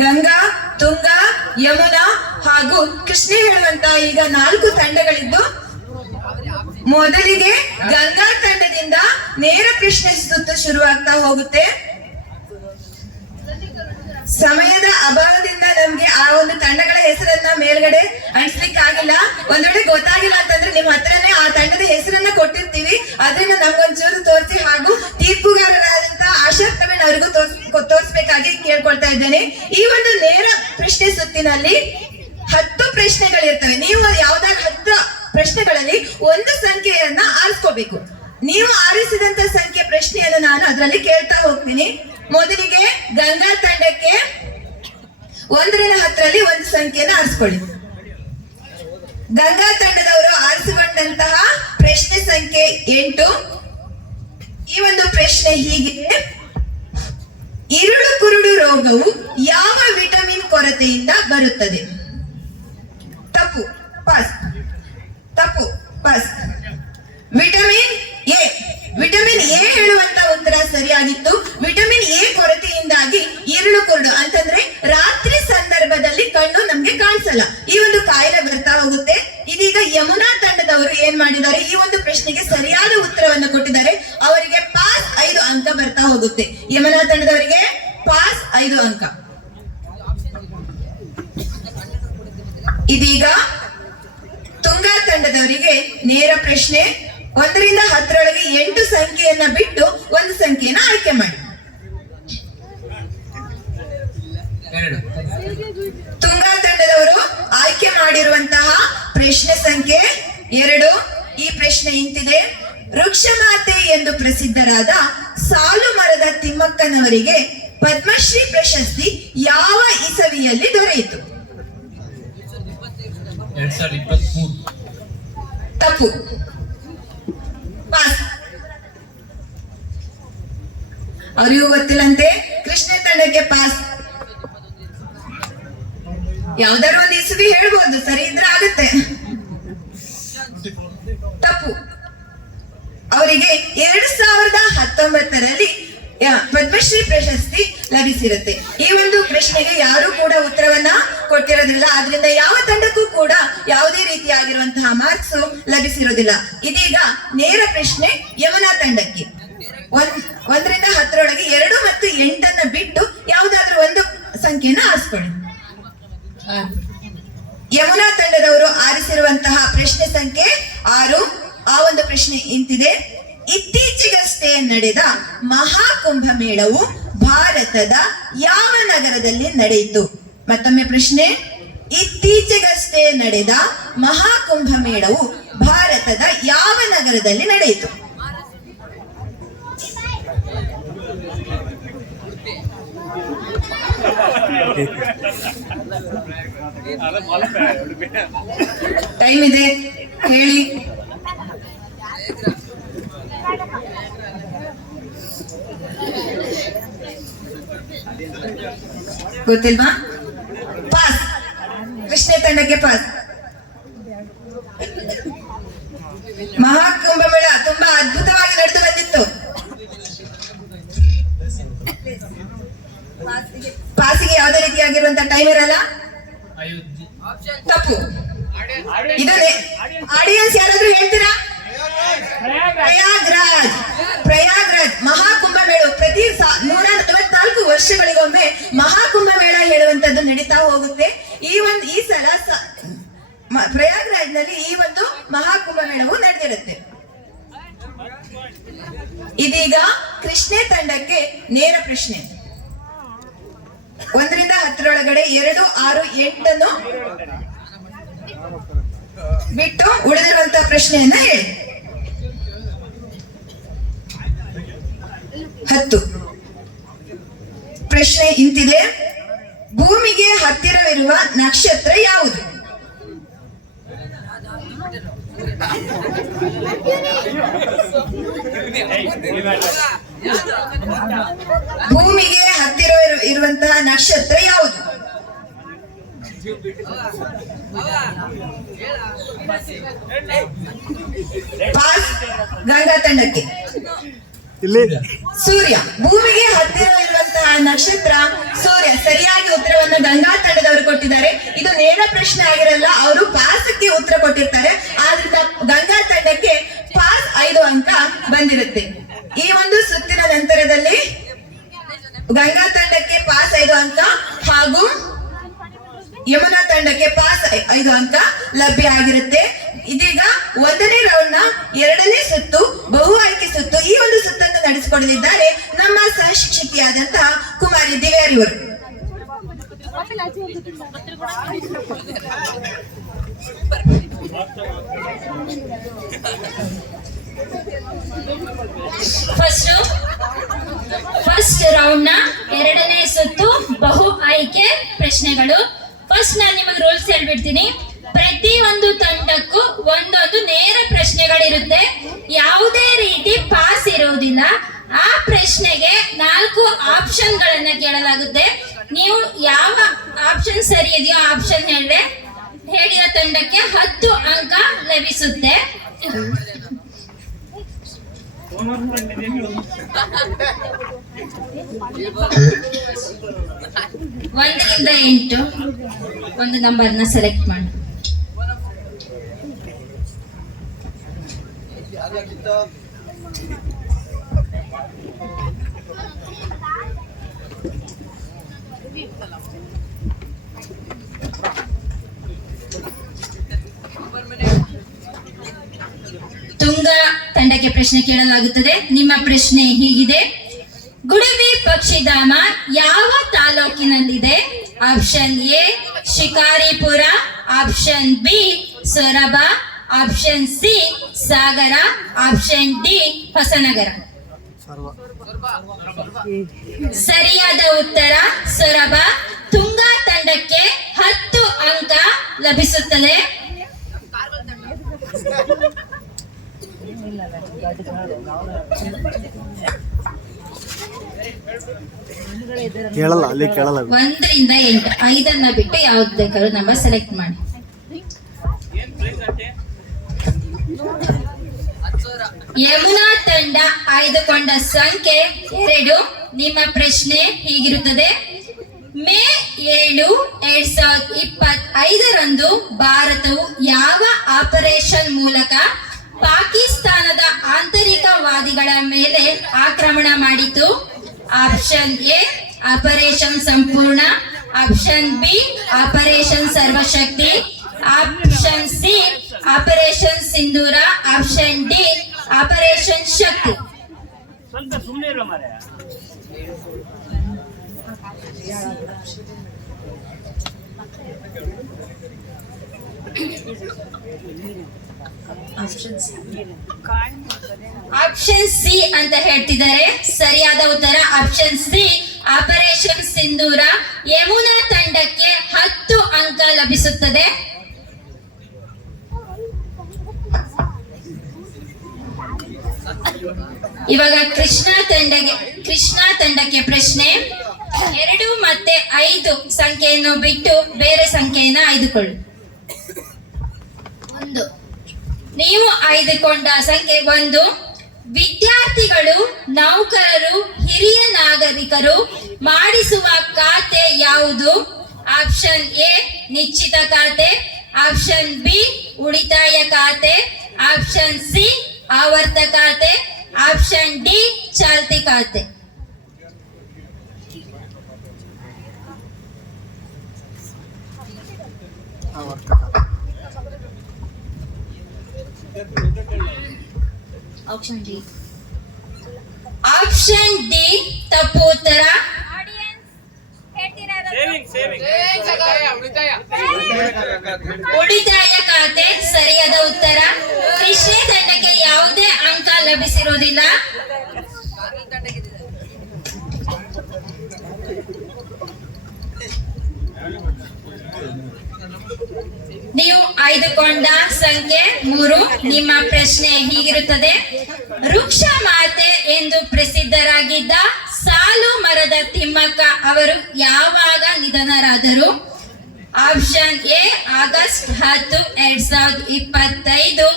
ಗಂಗಾ, ತುಂಗಾ, ಯಮುನಾ ಹಾಗೂ ಕೃಷ್ಣ ಹೇಳುವಂತ ಈಗ 4 ತಂಡಗಳಿದ್ದು, ಮೊದಲಿಗೆ ಗಂಗಾ ತಂಡದಿಂದ ನೇರ ಪ್ರಶ್ನೆ ಸುತ್ತು ಶುರುವಾಗ್ತಾ ಹೋಗುತ್ತೆ. ಸಮಯದ ಅಭಾವದಿಂದ ನಮ್ಗೆ ಆ ಒಂದು ತಂಡಗಳ ಹೆಸರನ್ನ ಮೇಲ್ಗಡೆ ಅಣಿಸ್ಲಿಕ್ಕೆ ಆಗಿಲ್ಲ. ಒಂದ್ ವೇಳೆ ಗೊತ್ತಾಗಿಲ್ಲ ಅಂತಂದ್ರೆ ನಿಮ್ ಹತ್ರನೇ ಆ ತಂಡದ ಹೆಸರನ್ನ ಕೊಟ್ಟಿರ್ತೀವಿ, ಅದನ್ನ ನಮ್ಗೊಂಚೂರು ತೋರಿಸಿ ಹಾಗೂ ತೀರ್ಪುಗಾರರಾದಂತ ಆಶಾ ಪ್ರವೀಣ್ ಅವರಿಗೂ ತೋರಿಸ್ಬೇಕಾಗಿ ಕೇಳ್ಕೊಳ್ತಾ ಇದ್ದೇನೆ. ಈ ಒಂದು ನೇರ ಪ್ರಶ್ನೆ ಸುತ್ತಿನಲ್ಲಿ 10 ಪ್ರಶ್ನೆಗಳಿರ್ತವೆ. ನೀವು ಯಾವ್ದಾದ್ರು 10 ಪ್ರಶ್ನೆಗಳಲ್ಲಿ ಒಂದು ಸಂಖ್ಯೆಯನ್ನ ಆರಿಸ್ಕೋಬೇಕು. ನೀವು ಆರಿಸಿದಂತ ಸಂಖ್ಯೆ ಪ್ರಶ್ನೆಯನ್ನು ನಾನು ಅದರಲ್ಲಿ ಕೇಳ್ತಾ ಹೋಗ್ತೀನಿ. ಮೊದಲಿಗೆ ಗಂಗಾ ತಂಡಕ್ಕೆ 1ರಿಂದ 10ರಲ್ಲಿ ಒಂದು ಸಂಖ್ಯೆಯನ್ನು ಆರಿಸ್ಕೊಳ್ಳಿ. ಗಂಗಾ ತಂಡದವರು ಆರಿಸಿಕೊಂಡಂತಹ ಪ್ರಶ್ನೆ ಸಂಖ್ಯೆ 8. ಈ ಒಂದು ಪ್ರಶ್ನೆ ಹೀಗಿದೆ: ಇರುಳು ಕುರುಡು ರೋಗವು ಯಾವ ವಿಟಮಿನ್ ಕೊರತೆಯಿಂದ ಬರುತ್ತದೆ? ತಪ್ಪು, ಪಾಸ್. ತಪ್ಪು, pass. Vitamin A. Vitamin A ಹೇಳುವಂತ ಉತ್ತರ ಸರಿಯಾಗಿತ್ತು. ವಿಟಮಿನ್ ಎ ಕೊರತೆಯಿಂದಾಗಿ ಇರುಳು ಕುರುಡು ಅಂತಂದ್ರೆ ರಾತ್ರಿ ಸಂದರ್ಭದಲ್ಲಿ ಕಣ್ಣು ನಮ್ಗೆ ಕಾಣಿಸಲ್ಲ, ಈ ಒಂದು ಕಾಯಿಲೆ ಬರ್ತಾ ಹೋಗುತ್ತೆ. ಇದೀಗ ಯಮುನಾ ತಂಡದವರು ಏನ್ ಮಾಡಿದ್ದಾರೆ, ಈ ಒಂದು ಪ್ರಶ್ನೆಗೆ ಸರಿಯಾದ ಉತ್ತರವನ್ನು ಕೊಟ್ಟಿದ್ದಾರೆ. ಅವರಿಗೆ ಪಾಸ್ 5 ಅಂಕ ಬರ್ತಾ ಹೋಗುತ್ತೆ. ಯಮುನಾ ತಂಡದವರಿಗೆ ಪಾಸ್ 5 ಅಂಕ. ಇದೀಗ ತುಂಗಾ ತಂಡದವರಿಗೆ ನೇರ ಪ್ರಶ್ನೆ. 1ರಿಂದ 10ರೊಳಗೆ 8 ಸಂಖ್ಯೆಯನ್ನ ಬಿಟ್ಟು ಒಂದು ಸಂಖ್ಯೆಯನ್ನ ಆಯ್ಕೆ ಮಾಡಿ. ತುಂಗಾ ತಂಡದವರು ಆಯ್ಕೆ ಮಾಡಿರುವಂತಹ ಪ್ರಶ್ನೆ ಸಂಖ್ಯೆ 2. ಈ ಪ್ರಶ್ನೆ ಇಂತಿದೆ: ವೃಕ್ಷಮಾತೆ ಎಂದು ಪ್ರಸಿದ್ಧರಾದ ಸಾಲು ಮರದ ತಿಮ್ಮಕ್ಕನವರಿಗೆ ಪದ್ಮಶ್ರೀ ಪ್ರಶಸ್ತಿ ಯಾವ ಇಸವಿಯಲ್ಲಿ ದೊರೆಯಿತು? 2023. ತಪ್ಪು, ಪಾಸ್. ಅವರಿಗೂ ಗೊತ್ತಿಲ್ಲಂತೆ. ಕೃಷ್ಣ ತಂಡಕ್ಕೆ ಪಾಸ್. ಯಾವ್ದಾದ್ರು ಒಂದು ಇಸುವಿ ಹೇಳ್ಬೋದು, ಸರಿ ಇದ್ರೆ ಆಗುತ್ತೆ. ತಪ್ಪು. ಅವರಿಗೆ 2019ರಲ್ಲಿ ಪದ್ಮಶ್ರೀ ಪ್ರಶಸ್ತಿ ಲಭಿಸಿರುತ್ತೆ. ಈ ಒಂದು ಪ್ರಶ್ನೆಗೆ ಯಾರು ಕೂಡ ಉತ್ತರವನ್ನ ಕೊಟ್ಟಿರೋದಿಲ್ಲ, ಆದ್ರಿಂದ ಯಾವ ತಂಡಕ್ಕೂ ಕೂಡ ಯಾವುದೇ ರೀತಿಯಾಗಿರುವಂತಹ ಮಾರ್ಕ್ಸ್ ಲಭಿಸಿರೋದಿಲ್ಲ. ಇದೀಗ ನೇರ ಪ್ರಶ್ನೆ ಯಮುನಾ ತಂಡಕ್ಕೆ. 1ರಿಂದ 10ರೊಳಗೆ 2 ಮತ್ತು 8ಅನ್ನ ಬಿಟ್ಟು ಯಾವುದಾದ್ರೂ ಒಂದು ಸಂಖ್ಯೆನ ಆರಿಸ್ಕೊಳ್ಳಿ. ಯಮುನಾ ತಂಡದವರು ಆರಿಸಿರುವಂತಹ ಪ್ರಶ್ನೆ ಸಂಖ್ಯೆ 6. ಆ ಒಂದು ಪ್ರಶ್ನೆ ಇಂತಿದೆ: ಇತ್ತೀಚೆಗಷ್ಟೇ ನಡೆದ ಮಹಾಕುಂಭಮೇಳವು ಭಾರತದ ಯಾವ ನಗರದಲ್ಲಿ ನಡೆಯಿತು? ಮತ್ತೊಮ್ಮೆ ಪ್ರಶ್ನೆ: ಇತ್ತೀಚೆಗಷ್ಟೇ ನಡೆದ ಮಹಾಕುಂಭಮೇಳವು ಭಾರತದ ಯಾವ ನಗರದಲ್ಲಿ ನಡೆಯಿತು? ಟೈಮ್ ಇದೆ, ಹೇಳಿ. ಗೊತ್ತಿಲ್ವಾ? ಪಾಸ್. ಕೃಷ್ಣ ತಂಡಕ್ಕೆ ಪಾಸ್. ಮಹಾಕುಂಭಮೇಳ ತುಂಬಾ ಅದ್ಭುತವಾಗಿ ನಡೆದು ಬಂದಿತ್ತು. ಪಾಸಿಗೆ ಯಾವುದೇ ರೀತಿಯಾಗಿರುವಂತಹ ಟೈಮ್ ಇರಲ್ಲ. ತಪ್ಪು. ಇದನ್ನೇ ಆಡಿಯನ್ಸ್ ಯಾರಾದ್ರೂ ಹೇಳ್ತೀರಾ? ಪ್ರಯಾಗ್ರಾಜ್. ಪ್ರಯಾಗ್ರಾಜ್ ಮಹಾಕುಂಭಮೇಳ ಪ್ರತಿ 144 ವರ್ಷಗಳಿಗೊಮ್ಮೆ ಮಹಾಕುಂಭಮೇಳ ಹೇಳುವಂತದ್ದು ನಡೀತಾ ಹೋಗುತ್ತೆ. ಈ ಸಲ ಪ್ರಯಾಗ್ರಾಜ್ ನಲ್ಲಿ ಈ ಒಂದು ಮಹಾಕುಂಭಮೇಳವು ನಡೆದಿರುತ್ತೆ. ಇದೀಗ ಕೃಷ್ಣ ತಂಡಕ್ಕೆ ನೇರ ಪ್ರಶ್ನೆ. 1ರಿಂದ 10ರೊಳಗಡೆ 2, 6, 8ಅನ್ನು ಬಿಟ್ಟು ಉಳಿದಿರುವಂತಹ ಪ್ರಶ್ನೆಯನ್ನ ಹೇಳಿ. 10. ಪ್ರಶ್ನೆ ಇಂತಿದೆ: ಭೂಮಿಗೆ ಹತ್ತಿರವಿರುವ ನಕ್ಷತ್ರ ಯಾವುದು? ಭೂಮಿಗೆ ಹತ್ತಿರ ಇರುವಂತಹ ನಕ್ಷತ್ರ ಯಾವುದು? ಪಾಸ್ ಗಂಗಾ ತಂಡಕ್ಕೆ. ಸೂರ್ಯ, ಭೂಮಿಗೆ ಹತ್ತಿರವಿರುವಂತಹ ನಕ್ಷತ್ರ ಸೂರ್ಯ. ಸರಿಯಾಗಿ ಉತ್ತರವನ್ನು ಗಂಗಾ ತಂಡದವರು ಕೊಟ್ಟಿದ್ದಾರೆ. ಇದು ನೇರ ಪ್ರಶ್ನೆ ಆಗಿರಲ್ಲ, ಅವರು ಪಾಸಕ್ಕೆ ಉತ್ತರ ಕೊಟ್ಟಿರ್ತಾರೆ. ಆದ್ರಿಂದ ಗಂಗಾ ತಂಡಕ್ಕೆ ಪಾಸ್ 5 ಅಂಕ ಬಂದಿರುತ್ತೆ. ಈ ಒಂದು ಸುತ್ತಿನ ನಂತರದಲ್ಲಿ ಗಂಗಾ ತಂಡಕ್ಕೆ ಪಾಸ್ 5 ಅಂಕ ಹಾಗೂ ಯಮುನಾ ತಂಡಕ್ಕೆ ಪಾಸ್ 5 ಅಂಕ ಲಭ್ಯ ಆಗಿರುತ್ತೆ. ಇದೀಗ 1ನೇ ರೌಂಡ್ ನ 2ನೇ ಸುತ್ತು, ಬಹು ಆಯ್ಕೆ ಸುತ್ತು. ಈ ಒಂದು ಸುತ್ತನ್ನು ನಡೆಸಿಕೊಡಲಿದ್ದಾರೆ ನಮ್ಮ ಸಹ ಶಿಕ್ಷಕಿಯಾದಂತಹ ಕುಮಾರಿ ದಿವ್ಯಾರಿ ಅವರು. ಫಸ್ಟ್ ರೌಂಡ್ ನ 2ನೇ ಸುತ್ತು ಬಹು ಆಯ್ಕೆ ಪ್ರಶ್ನೆಗಳು. ಫಸ್ಟ್ ನಾನು ನಿಮಗೆ ರೂಲ್ಸ್ ಹೇಳ್ಬಿಡ್ತೀನಿ. ಪ್ರತಿ ಒಂದು ತಂಡಕ್ಕೂ ಒಂದೊಂದು ನೇರ ಪ್ರಶ್ನೆಗಳಿರುತ್ತೆ. ಯಾವುದೇ ರೀತಿ ಪಾಸ್ ಇರುವುದಿಲ್ಲ. ಆ ಪ್ರಶ್ನೆಗೆ 4 ಆಪ್ಷನ್ ಗಳನ್ನ ಕೇಳಲಾಗುತ್ತೆ. ನೀವು ಯಾವ ಆಪ್ಷನ್ ಸರಿ ಇದೆಯೋ ಆಪ್ಷನ್ ಹೇಳಿದ ತಂಡಕ್ಕೆ 10 ಅಂಕ ಲಭಿಸುತ್ತೆ. 1 ರಿಂದ 8 ಒಂದು ನಂಬರ್ನ ಸೆಲೆಕ್ಟ್ ಮಾಡಿ. ತುಂಗಾ ತಂಡಕ್ಕೆ ಪ್ರಶ್ನೆ ಕೇಳಲಾಗುತ್ತದೆ. ನಿಮ್ಮ ಪ್ರಶ್ನೆ ಹೀಗಿದೆ: ಗುಡುವಿ ಪಕ್ಷಿಧಾಮ ಯಾವ ತಾಲೂಕಿನಲ್ಲಿದೆ? Option A Shikaripura, option B Soraba, option C Sagara, option D Hosanagara. ಸರಿಯಾದ ಉತ್ತರ ಸೊರಬ. ತುಂಗಾ ತಂಡಕ್ಕೆ 10 ಅಂಕ ಲಭಿಸುತ್ತದೆ. ಕೇಳಲ್ಲ, ಅಲ್ಲಿ ಕೇಳಲ್ಲ. 1 ರಿಂದ 8 5 ಬಿಟ್ಟು ಯಾವ್ದು ಬೇಕಾದ್ರೂ ನಂಬರ್ ಸೆಲೆಕ್ಟ್ ಮಾಡಿ. ಯಮುನಾ ತಂಡ ಆಯ್ದುಕೊಂಡ ಸಂಖ್ಯೆ 2. ನಿಮ್ಮ ಪ್ರಶ್ನೆ ಹೀಗಿರುತ್ತದೆ: ಮೇ 7, 2025 ಭಾರತವು ಯಾವ ಆಪರೇಷನ್ ಮೂಲಕ ಪಾಕಿಸ್ತಾನದ ಆಂತರಿಕವಾದಿಗಳ ಮೇಲೆ ಆಕ್ರಮಣ ಮಾಡಿತು? Option A operation Sampoorna, option B operation Sarvashakti, option C operation Sindoor, option D operation Shakti. Option C ಅಂತ ಹೇಳ್ತಿದ್ದಾರೆ. ಸರಿಯಾದ ಉತ್ತರ option C operation Sindoor. Yamuna ತಂಡಕ್ಕೆ 10 ಅಂಕ ಲಭಿಸುತ್ತದೆ. ಇವಾಗ ಕೃಷ್ಣ ತಂಡಕ್ಕೆ ಪ್ರಶ್ನೆ: 2 ಮತ್ತೆ 5 ಸಂಖ್ಯೆಯನ್ನು ಬಿಟ್ಟು ಬೇರೆ ಸಂಖ್ಯೆಯನ್ನು ಆಯ್ದುಕೊಳ್ಳಿ. 1 ನೀವು ಆಯ್ದುಕೊಂಡ ಸಂಖ್ಯೆ 1. ವಿದ್ಯಾರ್ಥಿಗಳು, ನೌಕರರು, ಹಿರಿಯ ನಾಗರಿಕರು ಮಾಡಿಸುವ ಖಾತೆ ಯಾವುದು? ಆಪ್ಷನ್ ಎ ನಿಶ್ಚಿತ ಖಾತೆ, ಆಪ್ಷನ್ ಬಿ ಉಳಿತಾಯ ಖಾತೆ, ಆಪ್ಷನ್ ಸಿ ಆವರ್ತ ಖಾತೆ, ಆಪ್ಷನ್ ಡಿ ಚಾಲ್ತಿ ಖಾತೆ. ಆಪ್ಷನ್ ಡಿ ತಪ್ಪು ಉತ್ತರ. ಉಳಿತಾಯ ಖಾತೆ ಸರಿಯಾದ ಉತ್ತರ. ಕೃಷಿ ತಂಡಕ್ಕೆ ಯಾವುದೇ ಅಂಕ ಲಭಿಸಿರುವುದಿಲ್ಲ. ನೀವು ಆಯ್ದುಕೊಂಡ ಸಂಖ್ಯೆ 3. ನಿಮ್ಮ ಪ್ರಶ್ನೆ ಹೀಗಿರುತ್ತದೆ: ವೃಕ್ಷ ಮಾತೆ ಎಂದು ಪ್ರಸಿದ್ಧರಾಗಿದ್ದ ಸಾಲು ಮರದ ತಿಮ್ಮಕ್ಕ ಅವರು ಯಾವಾಗ ನಿಧನರಾದರು? Option A August 10, 2025.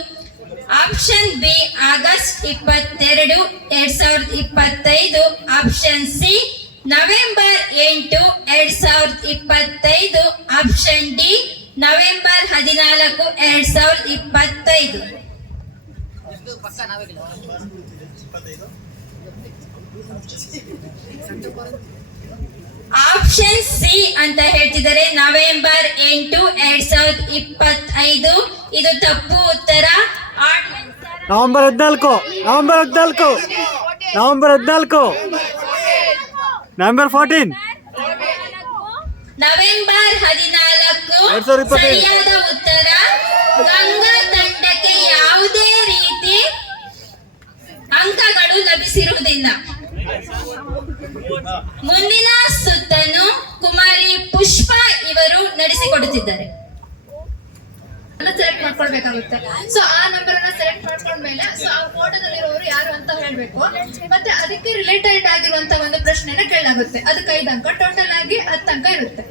Option B August 22, 2025. Option C November 8, 2025. Option D November 14, 2025. Option C ಅಂತ ಹೇಳ್ತಿದ್ದಾರೆ ನವೆಂಬರ್ 8, 2025. ಇದು ತಪ್ಪು ಉತ್ತರ. November 14, November 14. ನವೆಂಬರ್ 14 2025. ಸರಿಯಾದ ಉತ್ತರ. ಗಂಗಾ ತಂಡಕ್ಕೆ ಯಾವುದೇ ರೀತಿ ಅಂಕಗಳು ಲಭಿಸಿರುವುದಿಲ್ಲ. ಮುಂದಿನ ಸುತ್ತನ್ನು ಕುಮಾರಿ ಪುಷ್ಪ ಇವರು ನಡೆಸಿಕೊಡುತ್ತಿದ್ದಾರೆ. ಸೆಲೆಕ್ಟ್ ಮಾಡ್ಕೊಳ್ಬೇಕಾಗುತ್ತೆ. ಸೊ ಆ ನಂಬರ್ ಅನ್ನ ಸೆಲೆಕ್ಟ್ ಮಾಡ್ಕೊಂಡ್ಮೇಲೆ ಸೊ ಆ ಫೋಟೋದಲ್ಲಿರೋರು ಯಾರು ಅಂತ ಹೇಳ್ಬೇಕು. ಮತ್ತೆ ಅದಕ್ಕೆ ರಿಲೇಟೆಡ್ ಆಗಿರುವಂತ ಒಂದು ಪ್ರಶ್ನೆನ ಕೇಳಲಾಗುತ್ತೆ. ಅದಕ್ಕೆ 5 ಅಂಕ, ಟೋಟಲ್ ಆಗಿ 10 ಅಂಕ ಇರುತ್ತೆ.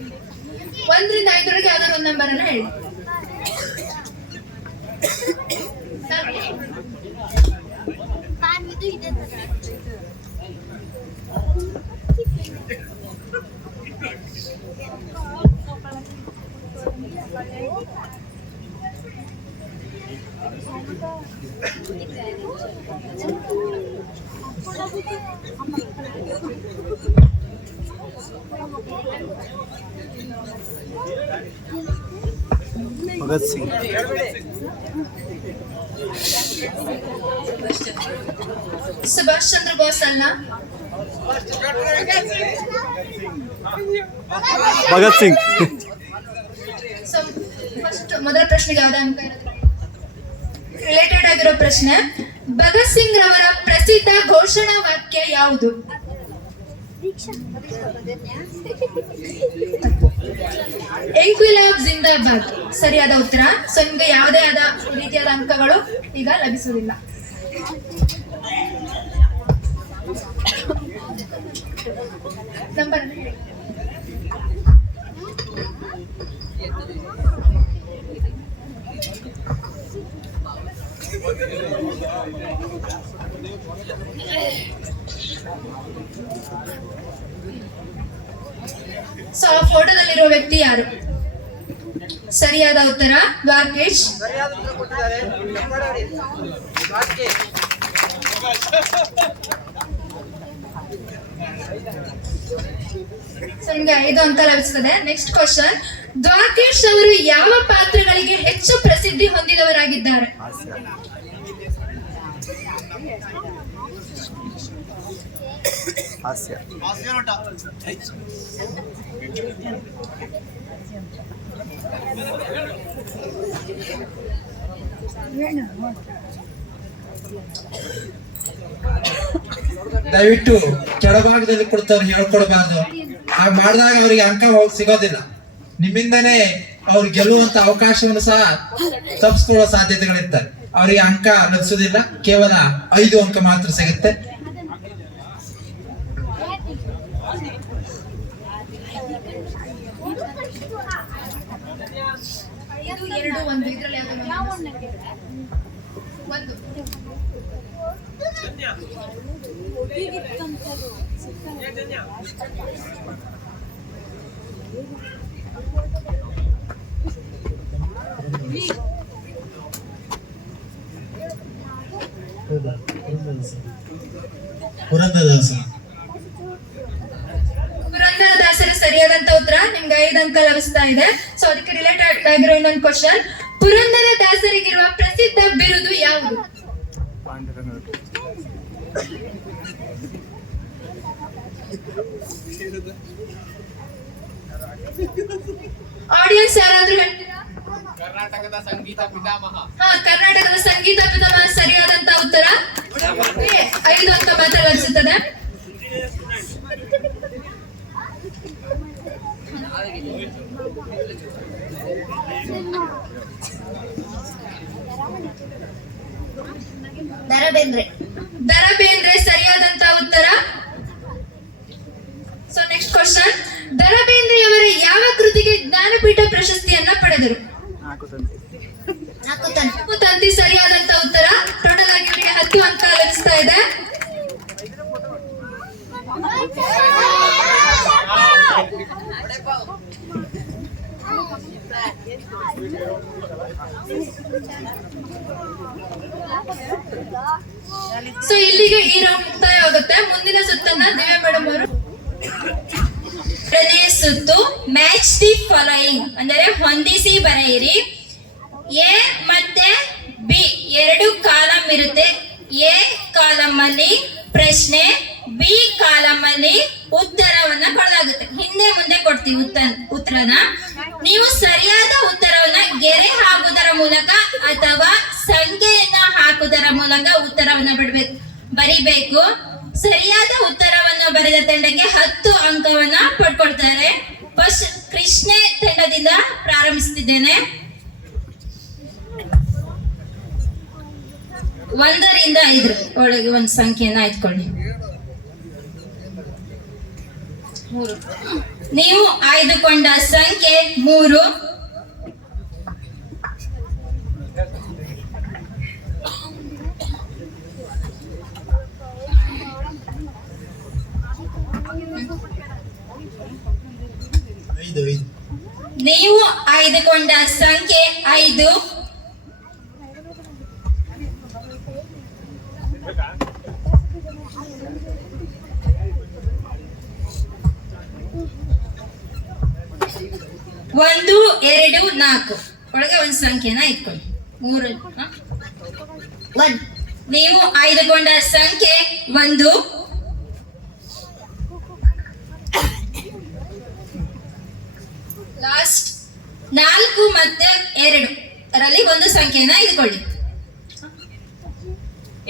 1 ರಿಂದ 5 ಯಾವ್ದಾದ್ರು ಒಂದು ನಂಬರ್ ಅನ್ನ ಹೇಳಿ. ಭಗತ್ ಸಿಂಗ್, ಸುಭಾಷ್ ಚಂದ್ರ ಬೋಸ್ ಅಲ್ಲ. ಭಗತ್ ಸಿಂಗ್. ಸೊ ಫಸ್ಟ್ ಮೊದಲ ಪ್ರಶ್ನೆಗೆ ಯಾವ್ದು ಅಂಕ ರಿಲೇಟೆಡ್ ಆಗಿರೋ ಪ್ರಶ್ನೆ. ಭಗತ್ ಸಿಂಗ್ ರವರ ಪ್ರಸಿದ್ಧ ಘೋಷಣಾ ವಾಕ್ಯ ಯಾವುದು? ಎಂಕ್ವಿಲಾಬ್ ಜಿಂದಾಬಾದ್ ಸರಿಯಾದ ಉತ್ತರ. ಸೊ ನಿಮ್ಗೆ ಯಾವುದೇ ಆದ ರೀತಿಯಾದ ಅಂಕಗಳು ಈಗ ಲಭಿಸುವುದಿಲ್ಲ. ನಂಬರ್ ಸೊ ಆ ಫೋಟೋದಲ್ಲಿರುವ ವ್ಯಕ್ತಿ ಯಾರು? ಸರಿಯಾದ ಉತ್ತರ ದ್ವಾರಕೇಶ್. ಸೊ ನಿಮ್ಗೆ 5 ಅಂಕ ಲಭಿಸುತ್ತದೆ. Next question. ದ್ವಾರಕೇಶ್ ಅವರು ಯಾವ ಪಾತ್ರಗಳಿಗೆ ಹೆಚ್ಚು ಪ್ರಸಿದ್ಧಿ ಹೊಂದಿದವರಾಗಿದ್ದಾರೆ? ಹಾಸ್ಯ. ದಯವಿಟ್ಟು ಕೆಳಭಾಗದಲ್ಲಿ ಕೊಡ್ತವ್ರು ಹೇಳ್ಕೊಡ್ಬಾರ್ದು. ಆ ಮಾಡಿದಾಗ ಅವರಿಗೆ ಅಂಕ ಸಿಗೋದಿಲ್ಲ. ನಿಮ್ಮಿಂದನೇ ಅವ್ರು ಗೆಲ್ಲುವಂತ ಅವಕಾಶವನ್ನು ಸಹ ತಪ್ಪಿಸ್ಕೊಳ್ಳೋ ಸಾಧ್ಯತೆಗಳಿರ್ತವೆ. ಅವರಿಗೆ ಅಂಕ ಲಭಿಸೋದಿಲ್ಲ, ಕೇವಲ 5 ಅಂಕ ಮಾತ್ರ ಸಿಗುತ್ತೆ. ಇದು 2 1 ಇದರಲ್ಲಿ ಒಂದು ಪುರಂದರದಾಸರು. ಪುರಂದರದಾಸರು ಸರಿಯಾದಂತ ಉತ್ತರ. ನಿಮ್ಗೆ 5 ಅಂಕ ಲಭಿಸ್ತಾ ಇದೆ. ಸೊ ಅದಕ್ಕೆ ರಿಲೇಟೆಡ್ ಆಗಿರೋ ಇನ್ನೊಂದು ಕ್ವಶನ್. ಪುರಂದರದಾಸರಿಗಿರುವ ಪ್ರಸಿದ್ಧ ಬಿರುದು ಯಾವುದು? ಆಡಿಯನ್ಸ್ ಯಾರಾದ್ರೂ ಹೇಳ್ತೀರಾ? ಕರ್ನಾಟಕದ ಸಂಗೀತ ಪಿತಾಮಹ. ಕರ್ನಾಟಕದ ಸಂಗೀತ ಪಿತಾಮಹ ಸರಿಯಾದಂತ ಉತ್ತರ. 5 ಅಂಕ ಮಾತ್ರ ಲಭಿಸುತ್ತದೆ. ದರಬೇಂದ್ರೆ ಸರಿಯಾದಂತ ಉತ್ತರ. So next question. ದರಬೇಂದ್ರೆಯವರ ಯಾವ ಕೃತಿಗೆ ಜ್ಞಾನಪೀಠ ಪ್ರಶಸ್ತಿ ಪಡೆದರು. ನಾಲ್ಕು ತಂತಿ. ನಾಲ್ಕು ತಂತಿ ಸರಿಯಾದಂತ ಉತ್ತರ. ಟೋಟಲ್ ಆಗಿ ಇವರಿಗೆ 10 ಅಂಕ ಲಭಿಸ್ತಾ ಇದೆ. ಸೊ ಇಲ್ಲಿಗೆ ಈ ರೌಂಡ್ ಮುಕ್ತಾಯ ಆಗುತ್ತೆ. ಮುಂದಿನ ಸುತ್ತನ್ನ ದಿವ್ಯಾ ಮೇಡಮ್ ಅವರು. ಎರಡನೇ ಸುತ್ತು ಮ್ಯಾಚ್ ದಿ ಫಾಲೋಯಿಂಗ್ ಅಂದರೆ ಹೊಂದಿಸಿ ಬರೆಯಿರಿ. ಎ ಮತ್ತೆ ಬಿ ಎರಡು ಕಾಲಮ್ ಇರುತ್ತೆ. ಎ ಕಾಲಮ್ ಅಲ್ಲಿ ಪ್ರಶ್ನೆ, ಬಿ ಕಾಲಮ್ ಅಲ್ಲಿ ಉತ್ತರವನ್ನ ಕೊಡಲಾಗುತ್ತೆ. ಹಿಂದೆ ಮುಂದೆ ಕೊಡ್ತೀವಿ ಉತ್ತರನ. ನೀವು ಸರಿಯಾದ ಉತ್ತರವನ್ನ ಗೆರೆ ಹಾಕುವುದರ ಮೂಲಕ ಅಥವಾ ಸಂಖ್ಯೆಯನ್ನ ಹಾಕುವುದರ ಮೂಲಕ ಉತ್ತರವನ್ನ ಬರಿಬೇಕು. ಸರಿಯಾದ ಉತ್ತರವನ್ನು ಬರೆದ ತಂಡಕ್ಕೆ 10 ಅಂಕವನ್ನ ಪಡ್ಕೊಳ್ತಾರೆ. ಫಸ್ಟ್ ಕೃಷ್ಣೆ ತಂಡದಿಂದ ಪ್ರಾರಂಭಿಸುತ್ತಿದ್ದೇನೆ. 1 ರಿಂದ 5 ಒಳಗೆ ಒಂದು ಸಂಖ್ಯೆಯನ್ನ ಆಯ್ದುಕೊಳ್ಳಿ. 3. ನೀವು ಆಯ್ದುಕೊಂಡ ಸಂಖ್ಯೆ 3. ನೀವು ಆಯ್ದುಕೊಂಡ ಸಂಖ್ಯೆ 5. ಒಂದು 2 4 ಒಳಗೆ ಒಂದು ಸಂಖ್ಯೆನ ಇಟ್ಕೊಳ್ಳಿ. 3 1. ನೀವು ಆಯ್ದುಕೊಂಡ ಸಂಖ್ಯೆ 1. ಲಾಸ್ಟ್ 4 ಮತ್ತೆ 2 ಅದರಲ್ಲಿ ಒಂದು ಸಂಖ್ಯೆನ ಇಟ್ಕೊಳ್ಳಿ.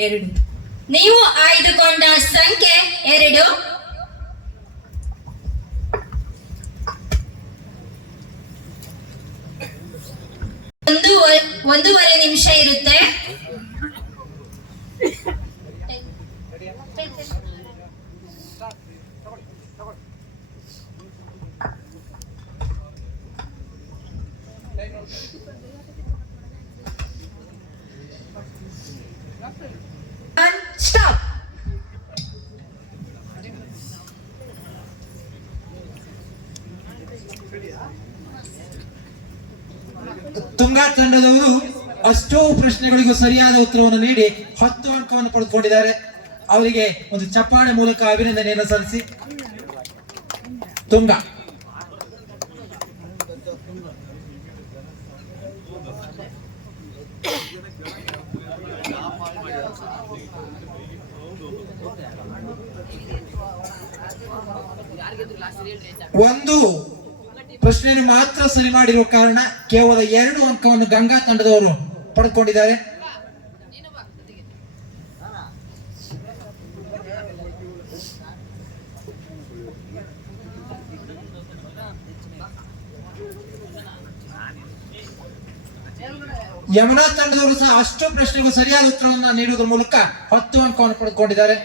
2. ನೀವು ಆಯ್ದುಕೊಂಡ ಸಂಖ್ಯೆ 2. ಒಂದೂವರೆ ನಿಮಿಷ ಇರುತ್ತೆ. ಸ್ಟಾಪ್. ತುಂಗಾ ತಂಡದವರು ಅಷ್ಟೋ ಪ್ರಶ್ನೆಗಳಿಗೂ ಸರಿಯಾದ ಉತ್ತರವನ್ನು ನೀಡಿ 10 ಅಂಕವನ್ನು ಪಡೆದುಕೊಂಡಿದ್ದಾರೆ. ಅವರಿಗೆ ಒಂದು ಚಪ್ಪಾಳೆ ಮೂಲಕ ಅಭಿನಂದನೆಯನ್ನು ಸಲ್ಲಿಸಿ. ತುಂಗಾ ಒಂದು ಪ್ರಶ್ನೆಯನ್ನು ಮಾತ್ರ ಸರಿ ಮಾಡಿರುವ ಕಾರಣ ಕೇವಲ 2 ಅಂಕವನ್ನು ಗಂಗಾ ತಂಡದವರು ಪಡೆದುಕೊಂಡಿದ್ದಾರೆ. ಯಮುನಾ ತಂಡದವರು ಸಹ ಅಷ್ಟು ಪ್ರಶ್ನೆಗೂ ಸರಿಯಾದ ಉತ್ತರವನ್ನು ನೀಡುವುದರ ಮೂಲಕ 10 ಅಂಕವನ್ನು ಪಡೆದುಕೊಂಡಿದ್ದಾರೆ.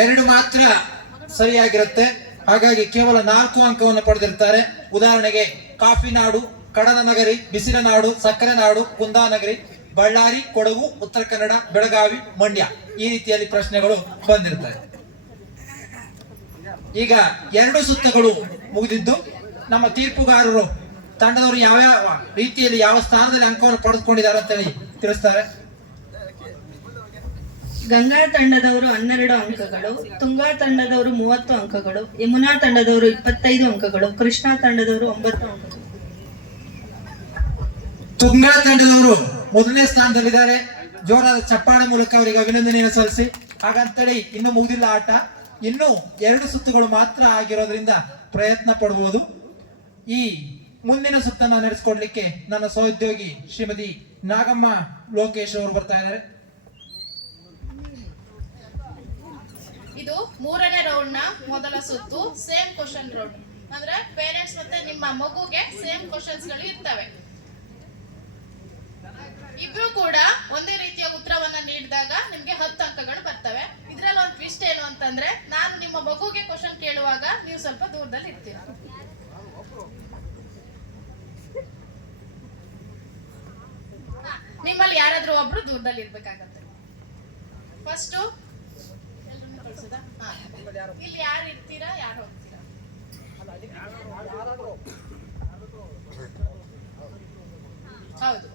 ಎರಡು ಮಾತ್ರ ಸರಿಯಾಗಿರುತ್ತೆ. ಹಾಗಾಗಿ ಕೇವಲ 4 ಅಂಕವನ್ನು ಪಡೆದಿರ್ತಾರೆ. ಉದಾಹರಣೆಗೆ ಕಾಫಿ ನಾಡು, ಕಡಲ ನಗರಿ, ಬಿಸಿಲ ನಾಡು, ಸಕ್ಕರೆ ನಾಡು, ಕುಂದಾನಗರಿ, ಬಳ್ಳಾರಿ, ಕೊಡಗು, ಉತ್ತರ ಕನ್ನಡ, ಬೆಳಗಾವಿ, ಮಂಡ್ಯ ಈ ರೀತಿಯಲ್ಲಿ ಪ್ರಶ್ನೆಗಳು ಬಂದಿರ್ತವೆ. ಈಗ 2 ಸುತ್ತುಗಳು ಮುಗಿದಿದ್ದು ನಮ್ಮ ತೀರ್ಪುಗಾರರು ತಂಡದವರು ಯಾವ ರೀತಿಯಲ್ಲಿ ಯಾವ ಸ್ಥಾನದಲ್ಲಿ ಅಂಕವನ್ನು ಪಡೆದುಕೊಂಡಿದ್ದಾರೆ ಅಂತ ಹೇಳಿ ತಿಳಿಸ್ತಾರೆ. ಗಂಗಾ ತಂಡದವರು 12 ಅಂಕಗಳು, ತುಂಗಾ ತಂಡದವರು 30 ಅಂಕಗಳು, ಯಮುನಾ ತಂಡದವರು 25 ಅಂಕಗಳು, ಕೃಷ್ಣಾ ತಂಡದವರು 9 ಅಂಕಗಳು. ತುಂಗಾ ತಂಡದವರು ಮೊದಲನೇ ಸ್ಥಾನದಲ್ಲಿದ್ದಾರೆ. ಜೋರಾದ ಚಪ್ಪಾಳೆ ಮೂಲಕ ಅವರಿಗೆ ಅಭಿನಂದನೆಯನ್ನು ಸಲ್ಲಿಸಿ. ಹಾಗಂತೇಳಿ ಇನ್ನು ಮುಗಿದಿಲ್ಲ ಆಟ, ಇನ್ನು 2 ಸುತ್ತುಗಳು ಮಾತ್ರ ಆಗಿರೋದ್ರಿಂದ ಪ್ರಯತ್ನ ಪಡಬಹುದು. ಈ ಮುಂದಿನ ಸುತ್ತನ್ನ ನಡೆಸಿಕೊಡ್ಲಿಕ್ಕೆ ನನ್ನ ಸಹೋದ್ಯೋಗಿ ಶ್ರೀಮತಿ ನಾಗಮ್ಮ ಲೋಕೇಶ್ ಅವರು ಬರ್ತಾ ಇದ್ದಾರೆ. ಇದು 3ನೇ ರೌಂಡ್ ನ ಮೊದಲ ಸುತ್ತು. ಸೇಮ್ ಕ್ವಶನ್ ರೌಂಡ್ ಅಂದ್ರೆ ಪೇರೆಂಟ್ಸ್ ಮತ್ತೆ ನಿಮ್ಮ ಮಗುಗೆ ಸೇಮ್ ಕ್ವಶನ್ಸ್ ಗಳು ಇರ್ತವೆ. ಇಬ್ರು ಕೂಡ ಒಂದೇ ರೀತಿಯ ಉತ್ತರವನ್ನ ನೀಡಿದಾಗ ನಿಮ್ಗೆ 10 ಅಂಕಗಳು ಬರ್ತವೆ. ಇದ್ರಲ್ಲಿ ಒಂದು ಟ್ವಿಸ್ಟ್ ಏನು ಅಂತಂದ್ರೆ, ನಾನು ನಿಮ್ಮ ಮಗುಗೆ ಕ್ವಶನ್ ಕೇಳುವಾಗ ನೀವು ಸ್ವಲ್ಪ ದೂರದಲ್ಲಿ ಇರ್ತೀರಾ. ನಿಮ್ಮಲ್ಲಿ ಯಾರಾದ್ರೂ ಒಬ್ರು ದೂರದಲ್ಲಿ ಇರ್ಬೇಕಾಗತ್ತೆ. ಫಸ್ಟ್ ಕಳ್ಸುದಾ? ಇಲ್ಲಿ ಯಾರು ಇರ್ತೀರಾ, ಯಾರು ಹೋಗ್ತೀರಾ? ಹೌದು.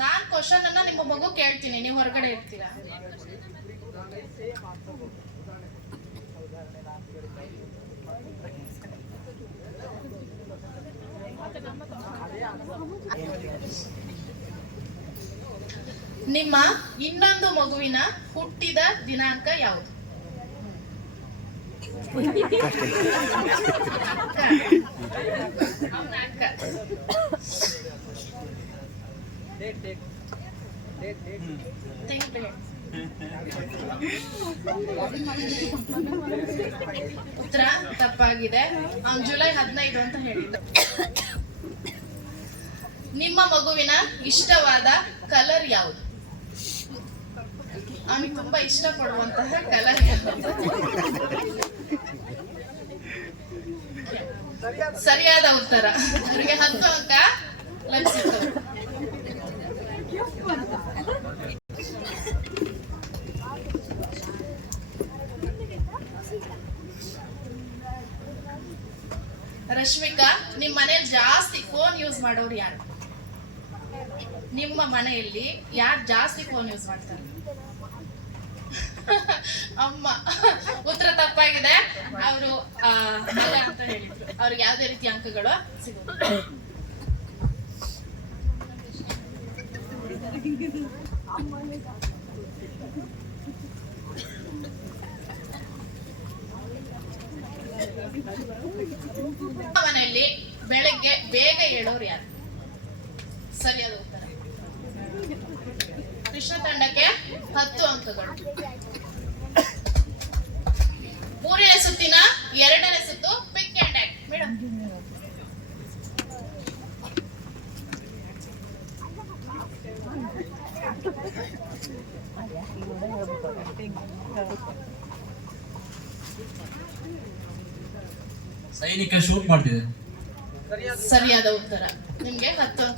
ನಾನ್ ಕ್ವಶನ್ ಅನ್ನ ನಿಮ್ಮ ಮಗು ಕೇಳ್ತೀನಿ, ನೀವು ಹೊರಗಡೆ ಇರ್ತೀರಾ? ನಿಮ್ಮ ಇನ್ನೊಂದು ಮಗುವಿನ ಹುಟ್ಟಿದ ದಿನಾಂಕ ಯಾವುದು? ಅವನ ಅಕ್ಕ. ಉತ್ತರ ತಪ್ಪಾಗಿದೆ. ಅವನು ಜುಲೈ 15 ಅಂತ ಹೇಳಿದ್ದ. ನಿಮ್ಮ ಮಗುವಿನ ಇಷ್ಟವಾದ ಕಲರ್ ಯಾವುದು? ಅವನಿಗೆ ತುಂಬಾ ಇಷ್ಟ ಪಡುವಂತಹ ಕಲರ್ ಯಾವುದು? ಸರಿಯಾದ ಉತ್ತರ. ಅವರಿಗೆ 10 ಅಂಕ ಲಭಿಸಿತು. ರಶ್ಮಿಕಾ, ನಿಮ್ಮ ಮನೆಯಲ್ಲಿ ಜಾಸ್ತಿ ಫೋನ್ ಯೂಸ್ ಮಾಡೋರು ಯಾರು? ನಿಮ್ಮ ಮನೆಯಲ್ಲಿ ಯಾರು ಜಾಸ್ತಿ ಫೋನ್ ಯೂಸ್ ಮಾಡ್ತಾರೆ? ಅಮ್ಮ. ಉತ್ತರ ತಪ್ಪಾಗಿದೆ. ಅವರು ಅಲ್ಲ ಅಂತ ಹೇಳಿದ್ರು. ಅವ್ರಿಗೆ ಯಾವುದೇ ರೀತಿಯ ಅಂಕಗಳು ಸಿಗೋದು. ಮನೆಯಲ್ಲಿ ಬೆಳಗ್ಗೆ ಬೇಗ ಏಳೋರು ಯಾರು? ಸರಿಯಾದ ಉತ್ತರ. ಕೃಷ್ಣ ತಂಡಕ್ಕೆ 10 ಅಂಕಗಳು. 3ನೇ ಸುತ್ತಿನ 2ನೇ ಸುತ್ತು ಪಿಕ್ ಅಂಡ್ ಆಕ್ಟ್. ಮೇಡಮ್, ಸೈನಿಕ ಶೂಟ್ ಮಾಡ್ತಿದೆ. ಸರಿಯಾದ ಉತ್ತರ. ನಿಮ್ಗೆ 10 ಅಂಕ.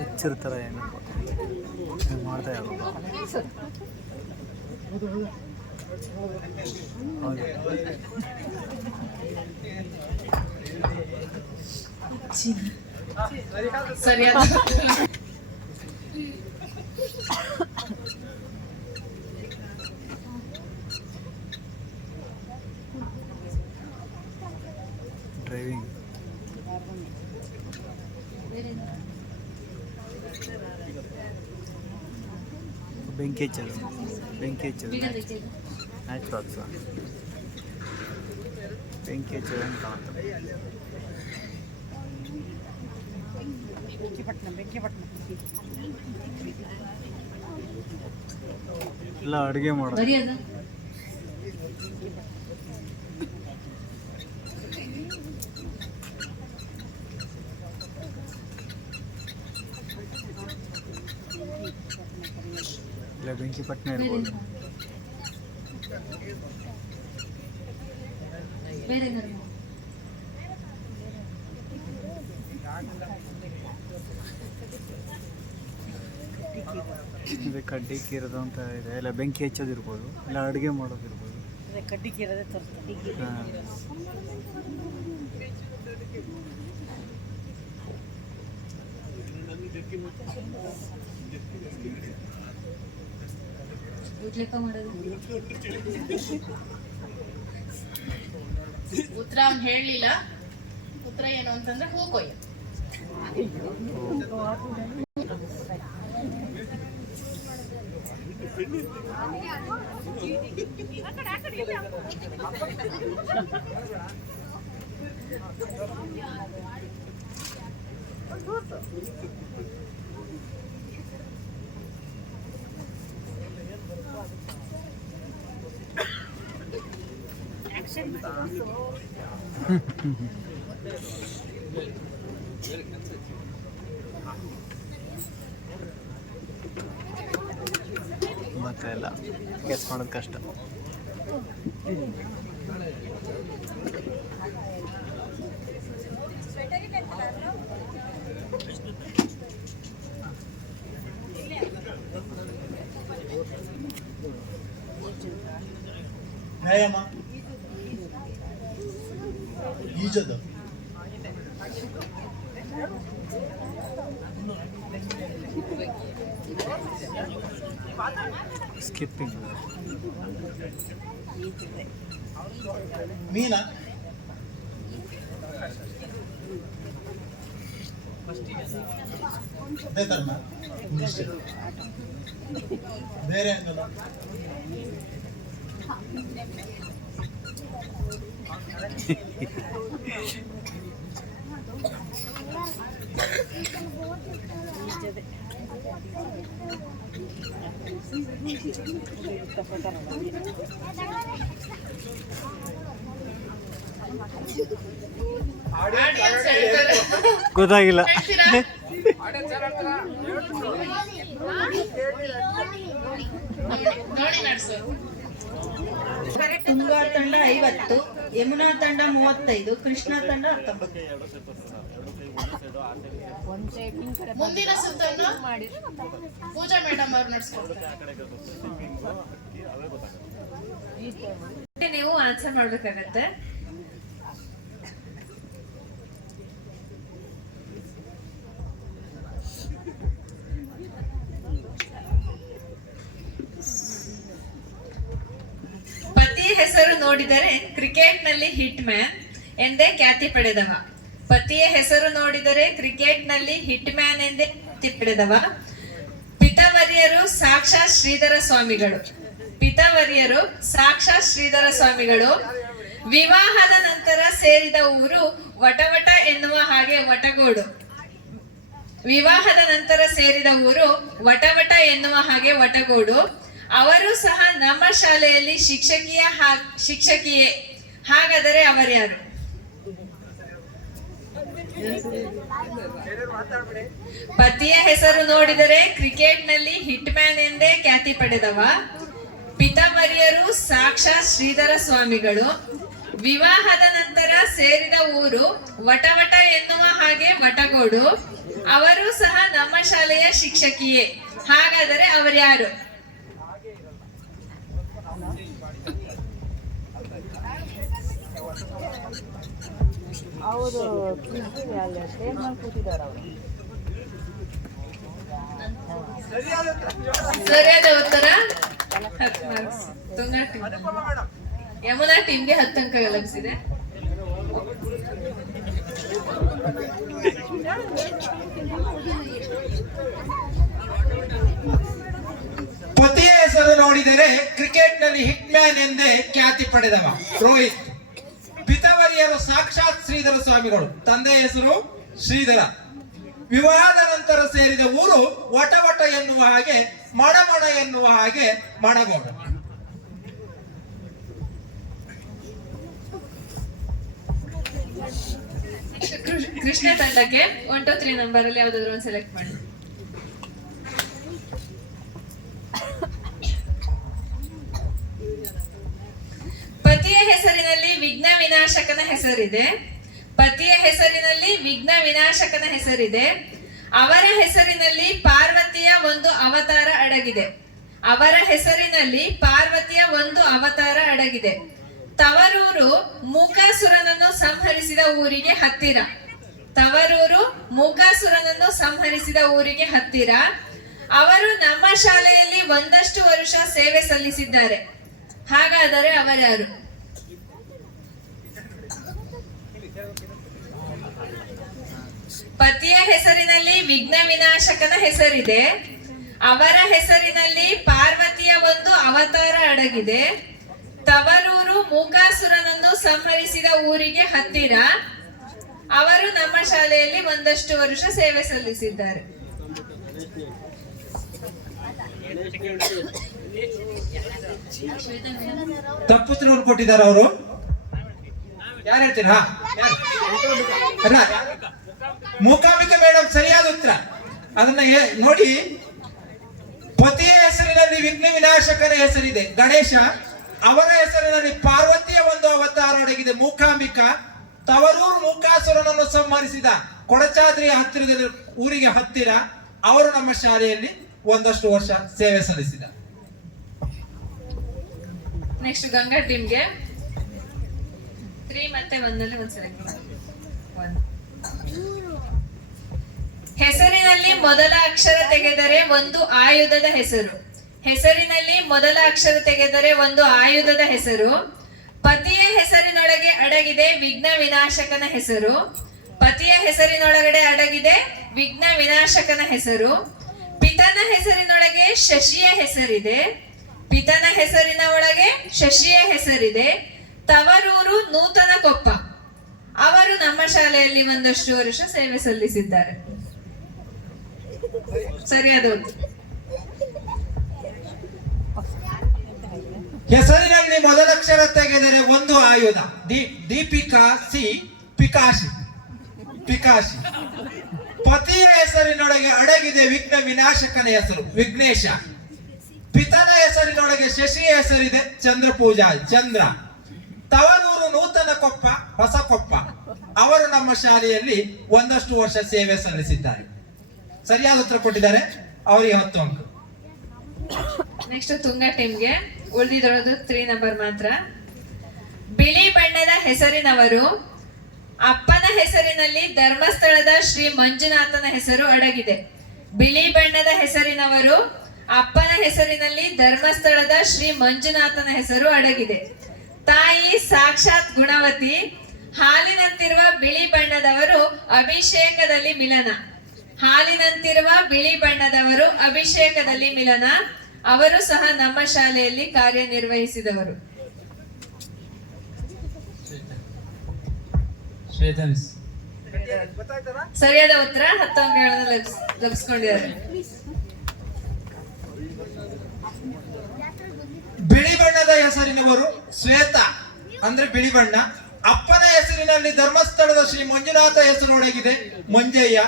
ಹುಚ್ಚಿರ್ತಾರ ಏನಪ್ಪ ಮಾಡ್ತಾ ಇರೋ ಸರಿಯಾದ ಡ್ರೈವಿಂಗ್ ಬೆಂಕಿ ಹಚ್ಚೋದು ಆಯ್ತು ಅದು ಬೆಂಕಿ ಹಚ್ಚೋದು ಅಂತ ಕಾಣ್ತದೆ. ಇಲ್ಲ ಅಡುಗೆ ಮಾಡೋದು ಇಲ್ಲ ಬೆಂಕಿ ಪಟ್ಟಣ ಇರ್ಬೋದು. ಇದು ಕಡ್ಡಿ ಕೀರೋದು ಅಂತ ಇದೆ, ಇಲ್ಲ ಬೆಂಕಿ ಹಚ್ಚೋದಿರ್ಬೋದು, ಇಲ್ಲ ಅಡುಗೆ ಮಾಡೋದಿರ್ಬೋದು. ಹಾಂ. ಉತ್ತರ ಅವ್ನು ಹೇಳಲಿಲ್ಲ. ಉತ್ತರ ಏನು ಅಂತಂದ್ರೆ ಹೂ ಕೊಯ್ಯ. ಮತ್ತೆ ಎಲ್ಲ ಗೆಸ್ ಮಾಡೋದು ಕಷ್ಟ. ವ್ಯಾಯಾಮ, ಈಜದು, ಸ್ಕಿಪ್ಪಿಂಗ್, ಮೀನ, ಅದೇ ತರನ ಬೇರೆ ಏನಲ್ಲ. ಆಡಿಯನ್ಸ್ ಹೇಳ್ತಾರೆ. ಗೊತ್ತಾಗಿಲ್ಲ. ಹೇಳ್ತೀರಾ? ನೋಡಿ ನಡ್ಸು. ತುಂಗಾ ತಂಡ 50, ಯಮುನಾ ತಂಡ 35, ಕೃಷ್ಣಾ ತಂಡ 19. ಮುಂದಿನ ಸುತ್ತನ್ನು ಪೂಜಾ ಮೇಡಮ್ ಅವ್ರು ನಡ್ಸ್ಕೊಡ್ತಾರೆ. ನೀವು ಆನ್ಸರ್ ಮಾಡ್ಬೇಕಾಗತ್ತೆ. ಪತಿಯ ಹೆಸರು ನೋಡಿದರೆ ಕ್ರಿಕೆಟ್ ನಲ್ಲಿ ಹಿಟ್ ಮ್ಯಾನ್ ಎಂದೇ ಖ್ಯಾತಿ ಪಡೆದವ. ಪತಿಯ ಹೆಸರು ನೋಡಿದರೆ ಕ್ರಿಕೆಟ್ ನಲ್ಲಿ ಹಿಟ್ ಮ್ಯಾನ್ ಎಂದೇ ಖ್ಯಾತಿ ಪಡೆದವ. ಪಿತವರ್ಯರು ಸಾಕ್ಷಾತ್ ಶ್ರೀಧರ ಸ್ವಾಮಿಗಳು. ಪಿತವರ್ಯರು ಸಾಕ್ಷಾತ್ ಶ್ರೀಧರ ಸ್ವಾಮಿಗಳು. ವಿವಾಹದ ನಂತರ ಸೇರಿದ ಊರು ವಟವಟ ಎನ್ನುವ ಹಾಗೆ ವಟಗೋಡು. ವಿವಾಹದ ನಂತರ ಸೇರಿದ ಊರು ವಟವಟ ಎನ್ನುವ ಹಾಗೆ ವಟಗೋಡು. ಅವರು ಸಹ ನಮ್ಮ ಶಾಲೆಯಲ್ಲಿ ಶಿಕ್ಷಕಿಯೇ. ಹಾಗಾದರೆ ಅವರ್ಯಾರು? ಪತಿಯ ಹೆಸರು ನೋಡಿದರೆ ಕ್ರಿಕೆಟ್ ನಲ್ಲಿ ಹಿಟ್ ಮ್ಯಾನ್ ಎಂದೇ ಖ್ಯಾತಿ ಪಡೆದವ. ಪಿತವರ್ಯರು ಸಾಕ್ಷಾತ್ ಶ್ರೀಧರ ಸ್ವಾಮಿಗಳು. ವಿವಾಹದ ನಂತರ ಸೇರಿದ ಊರು ವಟವಟ ಎನ್ನುವ ಹಾಗೆ ವಟಗೋಡು. ಅವರು ಸಹ ನಮ್ಮ ಶಾಲೆಯ ಶಿಕ್ಷಕಿಯೇ. ಹಾಗಾದರೆ ಅವರ್ಯಾರು? ಸರಿಯಾದ ಉತ್ತರ 10 ಮಾರ್ಕ್ಸ್. ತುಂಗಾ ಟೀಮ್. ಯಮುನಾ ಟೀಮ್ಗೆ 10 ಅಂಕ ಲಭಿಸಿದೆ. ಪತಿಯ ಹೆಸರು ನೋಡಿದರೆ ಕ್ರಿಕೆಟ್ ನಲ್ಲಿ ಹಿಟ್ ಮ್ಯಾನ್ ಎಂದೇ ಖ್ಯಾತಿ ಪಡೆದವ ರೋಹಿತ್. ಪಿತವರ್ಯರು ಸಾಕ್ಷಾತ್ ಶ್ರೀಧರ ಸ್ವಾಮಿಗಳು. ತಂದೆಯ ಹೆಸರು ಶ್ರೀಧರ. ವಿವಾಹದ ನಂತರ ಸೇರಿದ ಊರು ವಟವಟ ಎನ್ನುವ ಹಾಗೆ ಮಣಮಣ ಎನ್ನುವ ಹಾಗೆ ಮಣಗೋಡು. ಕೃಷ್ಣ ತಂಡಕ್ಕೆ 1 to 3 ನಂಬರ್ ಅಲ್ಲಿ ಯಾವ್ದಾದ್ರು ಒಂದು ಸೆಲೆಕ್ಟ್ ಮಾಡಿ. ಪತಿಯ ಹೆಸರಿನಲ್ಲಿ ವಿಘ್ನ ವಿನಾಶಕನ ಹೆಸರಿದೆ. ಪತಿಯ ಹೆಸರಿನಲ್ಲಿ ವಿಘ್ನ ವಿನಾಶಕನ ಹೆಸರಿದೆ. ಅವರ ಹೆಸರಿನಲ್ಲಿ ಪಾರ್ವತಿಯ ಒಂದು ಅವತಾರ ಅಡಗಿದೆ. ಅವರ ಹೆಸರಿನಲ್ಲಿ ಪಾರ್ವತಿಯ ಒಂದು ಅವತಾರ ಅಡಗಿದೆ. ತವರೂರು ಮೂಕಾಸುರನನ್ನು ಸಂಹರಿಸಿದ ಊರಿಗೆ ಹತ್ತಿರ. ತವರೂರು ಮೂಕಾಸುರನನ್ನು ಸಂಹರಿಸಿದ ಊರಿಗೆ ಹತ್ತಿರ. ಅವರು ನಮ್ಮ ಶಾಲೆಯಲ್ಲಿ ಒಂದಷ್ಟು ವರ್ಷ ಸೇವೆ ಸಲ್ಲಿಸಿದ್ದಾರೆ. ಹಾಗಾದರೆ ಅವರ್ಯಾರು? ಪತಿಯ ಹೆಸರಿನಲ್ಲಿ ವಿಘ್ನ ವಿನಾಶಕನ ಹೆಸರಿದೆ. ಅವರ ಹೆಸರಿನಲ್ಲಿ ಪಾರ್ವತಿಯ ಒಂದು ಅವತಾರ ಅಡಗಿದೆ. ತವರೂರು ಮೂಕಾಸುರನನ್ನು ಸಂಹರಿಸಿದ ಊರಿಗೆ ಹತ್ತಿರ. ಅವರು ನಮ್ಮ ಶಾಲೆಯಲ್ಲಿ ಒಂದಷ್ಟು ವರ್ಷ ಸೇವೆ ಸಲ್ಲಿಸಿದ್ದಾರೆ. ತಪ್ಪುತ್ತರ ಕೊಟ್ಟಿದ್ದಾರೆ ಅವರು. ಯಾರು ಹೇಳ್ತೀರಾ? ಅಲ್ಲ, ಮೂಕಾಂಬಿಕಾ ಮೇಡಮ್ ಸರಿಯಾದ ಉತ್ತರ. ಅದನ್ನ ನೋಡಿ, ಪತಿಯ ಹೆಸರಿನಲ್ಲಿ ವಿಘ್ನ ವಿನಾಶಕನ ಹೆಸರಿದೆ ಗಣೇಶ. ಅವರ ಹೆಸರಿನಲ್ಲಿ ಪಾರ್ವತಿಯ ಒಂದು ಅವತಾರ ಅಡಗಿದೆ ಮೂಕಾಂಬಿಕಾ. ತವರೂರು ಮೂಕಾಸುರನನ್ನು ಸಂಹರಿಸಿದ ಕೊಡಚಾದ್ರಿಯ ಹತ್ತಿರದಲ್ಲಿ ಊರಿಗೆ ಹತ್ತಿರ. ಅವರು ನಮ್ಮ ಶಾಲೆಯಲ್ಲಿ ಒಂದಷ್ಟು ವರ್ಷ ಸೇವೆ ಸಲ್ಲಿಸಿದ. ನೆಕ್ಸ್ಟ್ ಗಂಗಾ ಟೀಮ್ಗೆ 3 ಮತ್ತೆ 1 ಒಂದು ಸೆಲೆಕ್ಟ್ ಮಾಡಿ. ಹೆಸರಿನಲ್ಲಿ ಮೊದಲ ಅಕ್ಷರ ತೆಗೆದರೆ ಒಂದು ಆಯುಧದ ಹೆಸರು. ಹೆಸರಿನಲ್ಲಿ ಮೊದಲ ಅಕ್ಷರ ತೆಗೆದರೆ ಒಂದು ಆಯುಧದ ಹೆಸರು. ಪತಿಯ ಹೆಸರಿನೊಳಗೆ ಅಡಗಿದೆ ವಿಘ್ನ ವಿನಾಶಕನ ಹೆಸರು. ಪತಿಯ ಹೆಸರಿನೊಳಗಡೆ ಅಡಗಿದೆ ವಿಘ್ನ ವಿನಾಶಕನ ಹೆಸರು. ಪಿತನ ಹೆಸರಿನೊಳಗೆ ಶಶಿಯ ಹೆಸರಿದೆ. ಪಿತನ ಹೆಸರಿನ ಒಳಗೆ ಶಶಿಯ ಹೆಸರಿದೆ. ತವರೂರು ನೂತನ ಕೊಪ್ಪ. ಅವರು ನಮ್ಮ ಶಾಲೆಯಲ್ಲಿ ಒಂದಷ್ಟು ವರ್ಷ ಸೇವೆ ಸಲ್ಲಿಸಿದ್ದಾರೆ. ಸರಿಯಾದ ಉತ್ತರ. ಹೆಸರಿನಲ್ಲಿ ಮೊದಲಕ್ಷರ ತೆಗೆದರೆ ಒಂದು ಆಯುಧ. ದೀಪಿಕಾ ಸಿ ಪಿಕಾಶಿ. ಪಿಕಾಶಿ. ಪತಿಯ ಹೆಸರಿನೊಳಗೆ ಅಡಗಿದೆ ವಿಘ್ನ ವಿನಾಶಕನ ಹೆಸರು ವಿಘ್ನೇಶ. ಪಿತನ ಹೆಸರಿನೊಳಗೆ ಶಶಿಯ ಹೆಸರಿದೆ ಚಂದ್ರಪೂಜಾ ಚಂದ್ರ. ತವರೂರು ನೂತನ ಕೊಪ್ಪ ಹೊಸ ಕೊಪ್ಪ. ಅವರು ನಮ್ಮ ಶಾಲೆಯಲ್ಲಿ ಒಂದಷ್ಟು ವರ್ಷ ಸೇವೆ ಸಲ್ಲಿಸಿದ್ದಾರೆ. ಸರಿಯಾದ ಉತ್ತರ ಕೊಟ್ಟಿದ್ದಾರೆ. ಅವರಿಗೆ 10 ಅಂಕ. ನೆಕ್ಸ್ಟ್ ತುಂಗಾ ಟೀಮ್ಗೆ ಉಳಿದಿರೋದು 3 ನಂಬರ್ ಮಾತ್ರ. ಬಿಳಿ ಬಣ್ಣದ ಹೆಸರಿನವರು. ಅಪ್ಪನ ಹೆಸರಿನಲ್ಲಿ ಧರ್ಮಸ್ಥಳದ ಶ್ರೀ ಮಂಜುನಾಥನ ಹೆಸರು ಅಡಗಿದೆ. ಬಿಳಿ ಬಣ್ಣದ ಹೆಸರಿನವರು. ಅಪ್ಪನ ಹೆಸರಿನಲ್ಲಿ ಧರ್ಮಸ್ಥಳದ ಶ್ರೀ ಮಂಜುನಾಥನ ಹೆಸರು ಅಡಗಿದೆ. ತಾಯಿ ಸಾಕ್ಷಾತ್ ಗುಣವತಿ. ಹಾಲಿನಂತಿರುವ ಬಿಳಿ ಬಣ್ಣದವರು ಅಭಿಷೇಕದಲ್ಲಿ ಮಿಲನ. ಹಾಲಿನಂತಿರುವ ಬಿಳಿ ಬಣ್ಣದವರು ಅಭಿಷೇಕದಲ್ಲಿ ಮಿಲನ. ಅವರು ಸಹ ನಮ್ಮ ಶಾಲೆಯಲ್ಲಿ ಕಾರ್ಯನಿರ್ವಹಿಸಿದವರು. ಸರಿಯಾದ ಉತ್ತರ. 10 ಅಂಕಗಳನ್ನು ಲಭಿಸಿಕೊಂಡಿದ್ದಾರೆ. ಬಿಳಿ ಬಣ್ಣದ ಹೆಸರಿನವರು ಶ್ವೇತ ಅಂದ್ರೆ ಬಿಳಿ ಬಣ್ಣ. ಅಪ್ಪನ ಹೆಸರಿನಲ್ಲಿ ಧರ್ಮಸ್ಥಳದ ಶ್ರೀ ಮಂಜುನಾಥ ಹೆಸರು ಒಡಗಿದೆ ಮಂಜಯ್ಯ.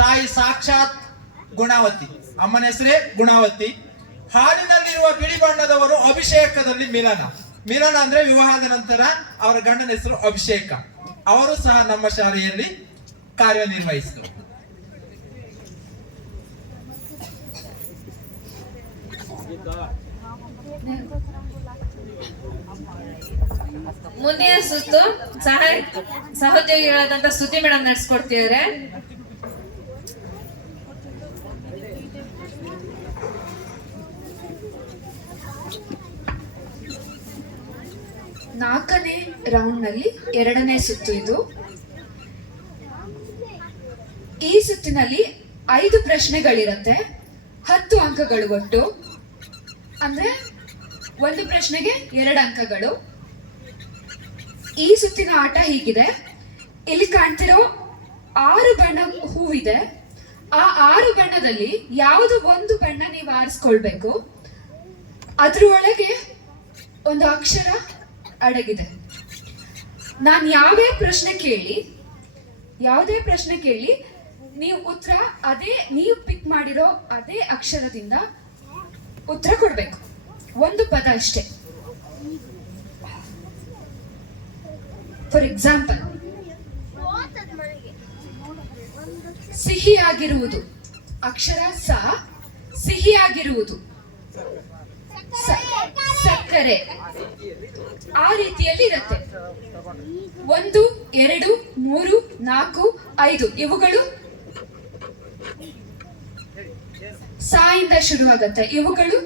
ತಾಯಿ ಸಾಕ್ಷಾತ್ ಗುಣವತಿ. ಅಮ್ಮನ ಹೆಸರೇ ಗುಣವತಿ. ಹಾಲಿನಲ್ಲಿರುವ ಬಿಳಿ ಬಣ್ಣದವರು ಅಭಿಷೇಕದಲ್ಲಿ ಮಿಲನ. ಮಿಲನ ಅಂದ್ರೆ ವಿವಾಹದ ನಂತರ ಅವರ ಗಂಡನ ಹೆಸರು ಅಭಿಷೇಕ. ಅವರು ಸಹ ನಮ್ಮ ಶಾಲೆಯಲ್ಲಿ ಕಾರ್ಯನಿರ್ವಹಿಸಿದರು. ಮುಂದಿನ ಸುತ್ತು ಸಹೋದ್ಯೋಗಿಗಳಾದಂತ ಸ್ತುತಿ ಮೇಡಮ್ ನಡೆಸ್ಕೊಡ್ತಿದ್ದಾರೆ. ನಾಲ್ಕನೇ ರೌಂಡ್ ನಲ್ಲಿ 2ನೇ ಸುತ್ತು ಇದು. ಈ ಸುತ್ತಿನಲ್ಲಿ 5 ಪ್ರಶ್ನೆಗಳಿರುತ್ತೆ. 10 ಅಂಕಗಳು ಒಟ್ಟು. ಅಂದ್ರೆ ಒಂದು ಪ್ರಶ್ನೆಗೆ 2 ಅಂಕಗಳು. ಈ ಸುತ್ತಿನ ಆಟ ಹೀಗಿದೆ. ಇಲ್ಲಿ ಕಾಣ್ತಿರೋ 6 ಬಣ್ಣ ಹೂವಿದೆ. ಆ 6 ಬಣ್ಣದಲ್ಲಿ ಯಾವುದು ಒಂದು ಬಣ್ಣ ನೀವು ಆರಿಸ್ಕೊಳ್ಬೇಕು. ಅದ್ರ ಒಳಗೆ ಒಂದು ಅಕ್ಷರ ಅಡಗಿದೆ. ನಾನು ಯಾವುದೇ ಪ್ರಶ್ನೆ ಕೇಳಿ ನೀವು ಉತ್ತರ ಅದೇ ನೀವು ಪಿಕ್ ಮಾಡಿರೋ ಅದೇ ಅಕ್ಷರದಿಂದ ಉತ್ತರ ಕೊಡ್ಬೇಕು. ಒಂದು ಪದ ಅಷ್ಟೇ. For example ಸಿಹಿಯಾಗಿರುವುದು. ಅಕ್ಷರ ಸ ಸಿಹಿಯಾಗಿರುವುದು. ಸಕ್ಕರೆ ಆ ರೀತಿಯಲ್ಲಿ ಇರುತ್ತೆ. 1, 2, 3, 4, 5 ಇವುಗಳು ಸ ಇಂದ ಶುರುವಾಗುತ್ತೆ. ಇವುಗಳು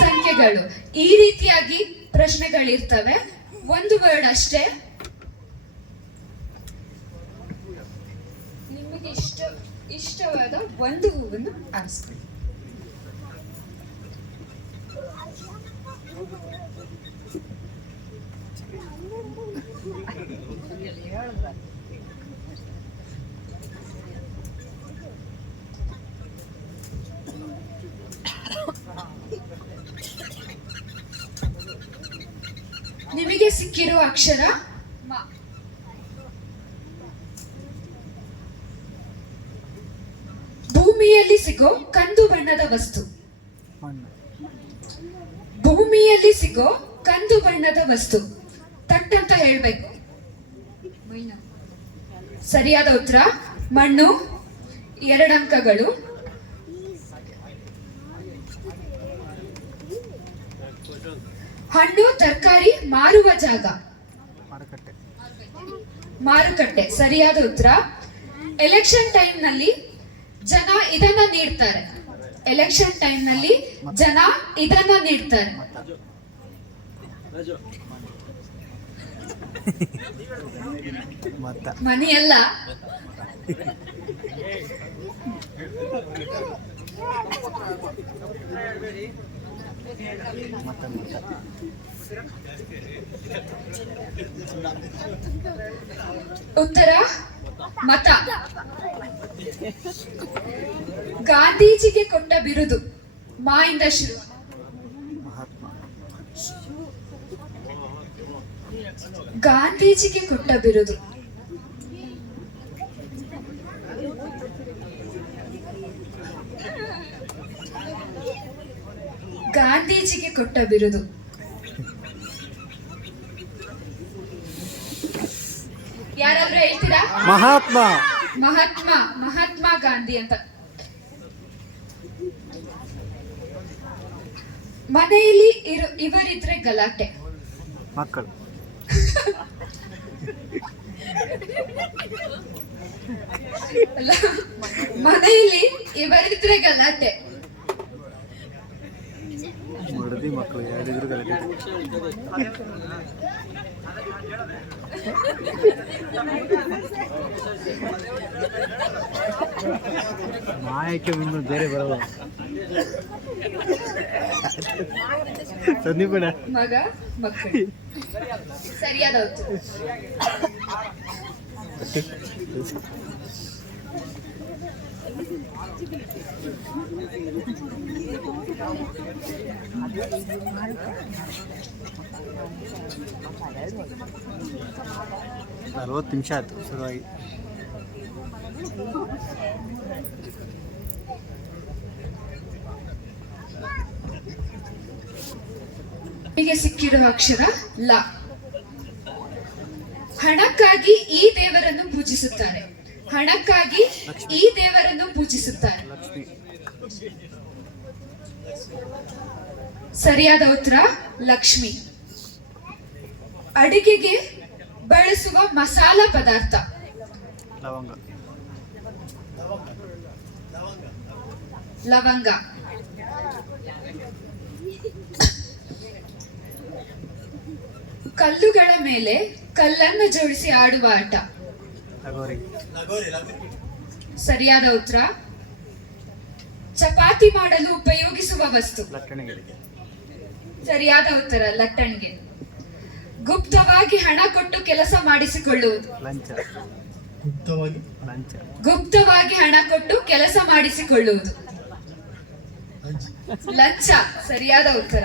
ಸಂಖ್ಯೆಗಳು. ಈ ರೀತಿಯಾಗಿ ಪ್ರಶ್ನೆಗಳಿರ್ತವೆ. ಒಂದು ವರ್ಡ್ ಅಷ್ಟೇ. ನಿಮಗೆ ಇಷ್ಟವಾದ ಒಂದು ಹೂವನ್ನು ಆರಿಸ್ಕೊಳ್ಳಿ. ನಿಮಗೆ ಸಿಕ್ಕಿರುವ ಅಕ್ಷರ ಮ. ಭೂಮಿಯಲ್ಲಿ ಸಿಗೋ ಕಂದು ಬಣ್ಣದ ವಸ್ತು. ಮಣ್ಣು. ಭೂಮಿಯಲ್ಲಿ ಸಿಗೋ ಕಂದು ಬಣ್ಣದ ವಸ್ತು. ತಟ್ಟಂತ ಹೇಳ್ಬೇಕು. ಸರಿಯಾದ ಉತ್ತರ ಮಣ್ಣು. 2 ಅಂಕಗಳು. ಹಣ್ಣು ತರಕಾರಿ ಮಾರುವ ಜಾಗ. ಮಾರುಕಟ್ಟೆ. ಮಾರುಕಟ್ಟೆ ಸರಿಯಾದ ಉತ್ತರ. ಎಲೆಕ್ಷನ್ ಟೈಮ್ ನಲ್ಲಿ ಜನ ಇದನ್ನ ನೀಡ್ತಾರೆ. ಎಲೆಕ್ಷನ್ ಟೈಮ್ ನಲ್ಲಿ ಜನ ಇದನ್ನ ನೀಡ್ತಾರೆ. ಮತ. ಮನೆಯಲ್ಲ. ಉತ್ತರ ಮತ. ಗಾಂಧೀಜಿಗೆ ಕೊಟ್ಟ ಬಿರುದು. ಮಾ ಇಂದ ಶುರು. ಮಹಾತ್ಮ. ಗಾಂಧೀಜಿಗೆ ಕೊಟ್ಟ ಬಿರುದು. ಗಾಂಧೀಜಿಗೆ ಕೊಟ್ಟ ಬಿರುದು. ಯಾರಾದ್ರೂ ಹೇಳ್ತೀರಾ? ಮಹಾತ್ಮ. ಮಹಾತ್ಮ ಗಾಂಧಿ ಅಂತ. ಮನೆಯಲ್ಲಿ ಇವರಿದ್ರೆ ಗಲಾಟೆ. ಮಕ್ಕಳು. ಅಲ್ಲ, ಮನೆಯಲ್ಲಿ ಇವರಿದ್ರೆ ಗಲಾಟೆ. ಮಡದಿ ಮಕ್ಕಳು ಯಾರಿದ್ರು ಗಲಾಟೆ. ಮಾಯಕ್ಕೆ ಮುಂದೆ ಬೇರೆ ಬರಲ್ಲ. ಸಂದೀಪಣ್ಣ. ಮಗ ಮಕ್ಕಳು ಸರಿಯಾದ ಉತ್ತರ. ನಲವತ್ತು ನಿಮಿಷ ಆಯ್ತು ಶುರುವಾಗಿ. ಹೀಗೆ ಸಿಕ್ಕಿರುವ ಅಕ್ಷರ ಲ. ಹಣಕ್ಕಾಗಿ ಈ ದೇವರನ್ನು ಪೂಜಿಸುತ್ತಾರೆ. ಹಣಕ್ಕಾಗಿ ಈ ದೇವರನ್ನು ಪೂಜಿಸುತ್ತಾರೆ. ಲಕ್ಷ್ಮಿ. ಸರಿಯಾದ ಉತ್ತರ ಲಕ್ಷ್ಮಿ. ಅಡಿಗೆಗೆ ಬಳಸುವ ಮಸಾಲ ಪದಾರ್ಥ. ಲವಂಗ. ಲವಂಗ. ಕಲ್ಲುಗಳ ಮೇಲೆ ಕಲ್ಲನ್ನು ಜೋಡಿಸಿ ಆಡುವ ಆಟ. ಲಗೋರಿ. ಸರಿಯಾದ ಉತ್ತರ. ಚಪಾತಿ ಮಾಡಲು ಉಪಯೋಗಿಸುವ ವಸ್ತು. ಲಟ್ಟಣಿಗೆ. ಸರಿಯಾದ ಉತ್ತರ ಲಟ್ಟಣಿಗೆ. ಗುಪ್ತವಾಗಿ ಹಣ ಕೊಟ್ಟು ಕೆಲಸ ಮಾಡಿಸಿಕೊಳ್ಳುವುದು. ಲಂಚ. ಲಂಚ. ಗುಪ್ತವಾಗಿ ಹಣ ಕೊಟ್ಟು ಕೆಲಸ ಮಾಡಿಸಿಕೊಳ್ಳುವುದು. ಲಂಚ ಸರಿಯಾದ ಉತ್ತರ.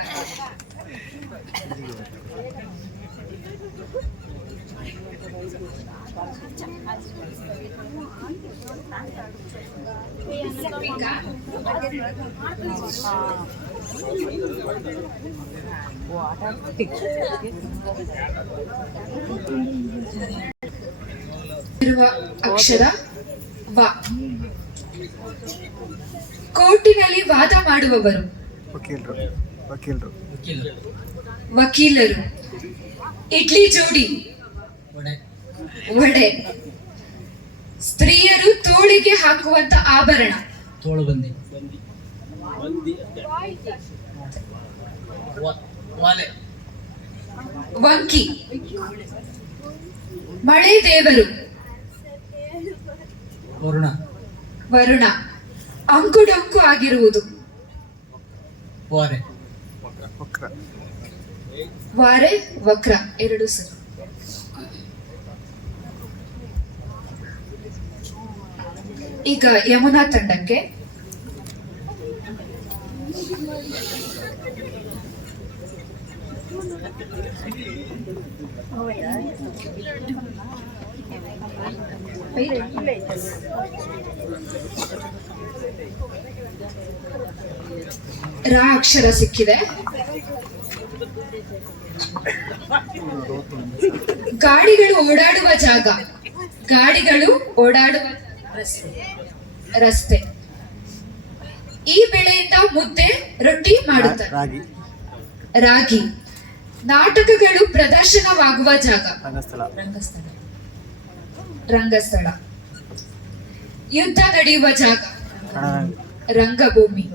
ಇರುವ ಅಕ್ಷರ ಕೋರ್ಟಿನಲ್ಲಿ ವಾದ ಮಾಡುವವರು. ವಕೀಲರು. ವಕೀಲರು. ಇಡ್ಲಿ ಜೋಡಿ. ವಡೆ. ಸ್ತ್ರೀಯರು ತೋಳಿಗೆ ಹಾಕುವಂತ ಆಭರಣ. ತೋಳುಬಂದಿ. ವಂಕಿ. ಮಳೆ ದೇವರು. ವರುಣ. ಅಂಕುಡೊಂಕು ಆಗಿರುವುದು. ವಾರೆ ವಕ್ರ. ಎರಡು ಸರಿ. ಈಗ ಯಮುನಾ ತಂಡಕ್ಕೆ. ರಾ ಅಕ್ಷರ ಸಿಕ್ಕಿದೆ. ಗಾಡಿಗಳು ಓಡಾಡುವ ಜಾಗ. ಗಾಡಿಗಳು ಓಡಾಡುವ ರಸ್ತೆ. ಈ ಬೆಳೆಯಿಂದ ಮುದ್ದೆ ರೊಟ್ಟಿ ಮಾಡುತ್ತಾರೆ. ರಾಗಿ. ನಾಟಕಗಳು ಪ್ರದರ್ಶನವಾಗುವ ಜಾಗ. ರಂಗಸ್ಥಳ. ಯುದ್ಧ ನಡೆಯುವ ಜಾಗ. ರಂಗಭೂಮಿ.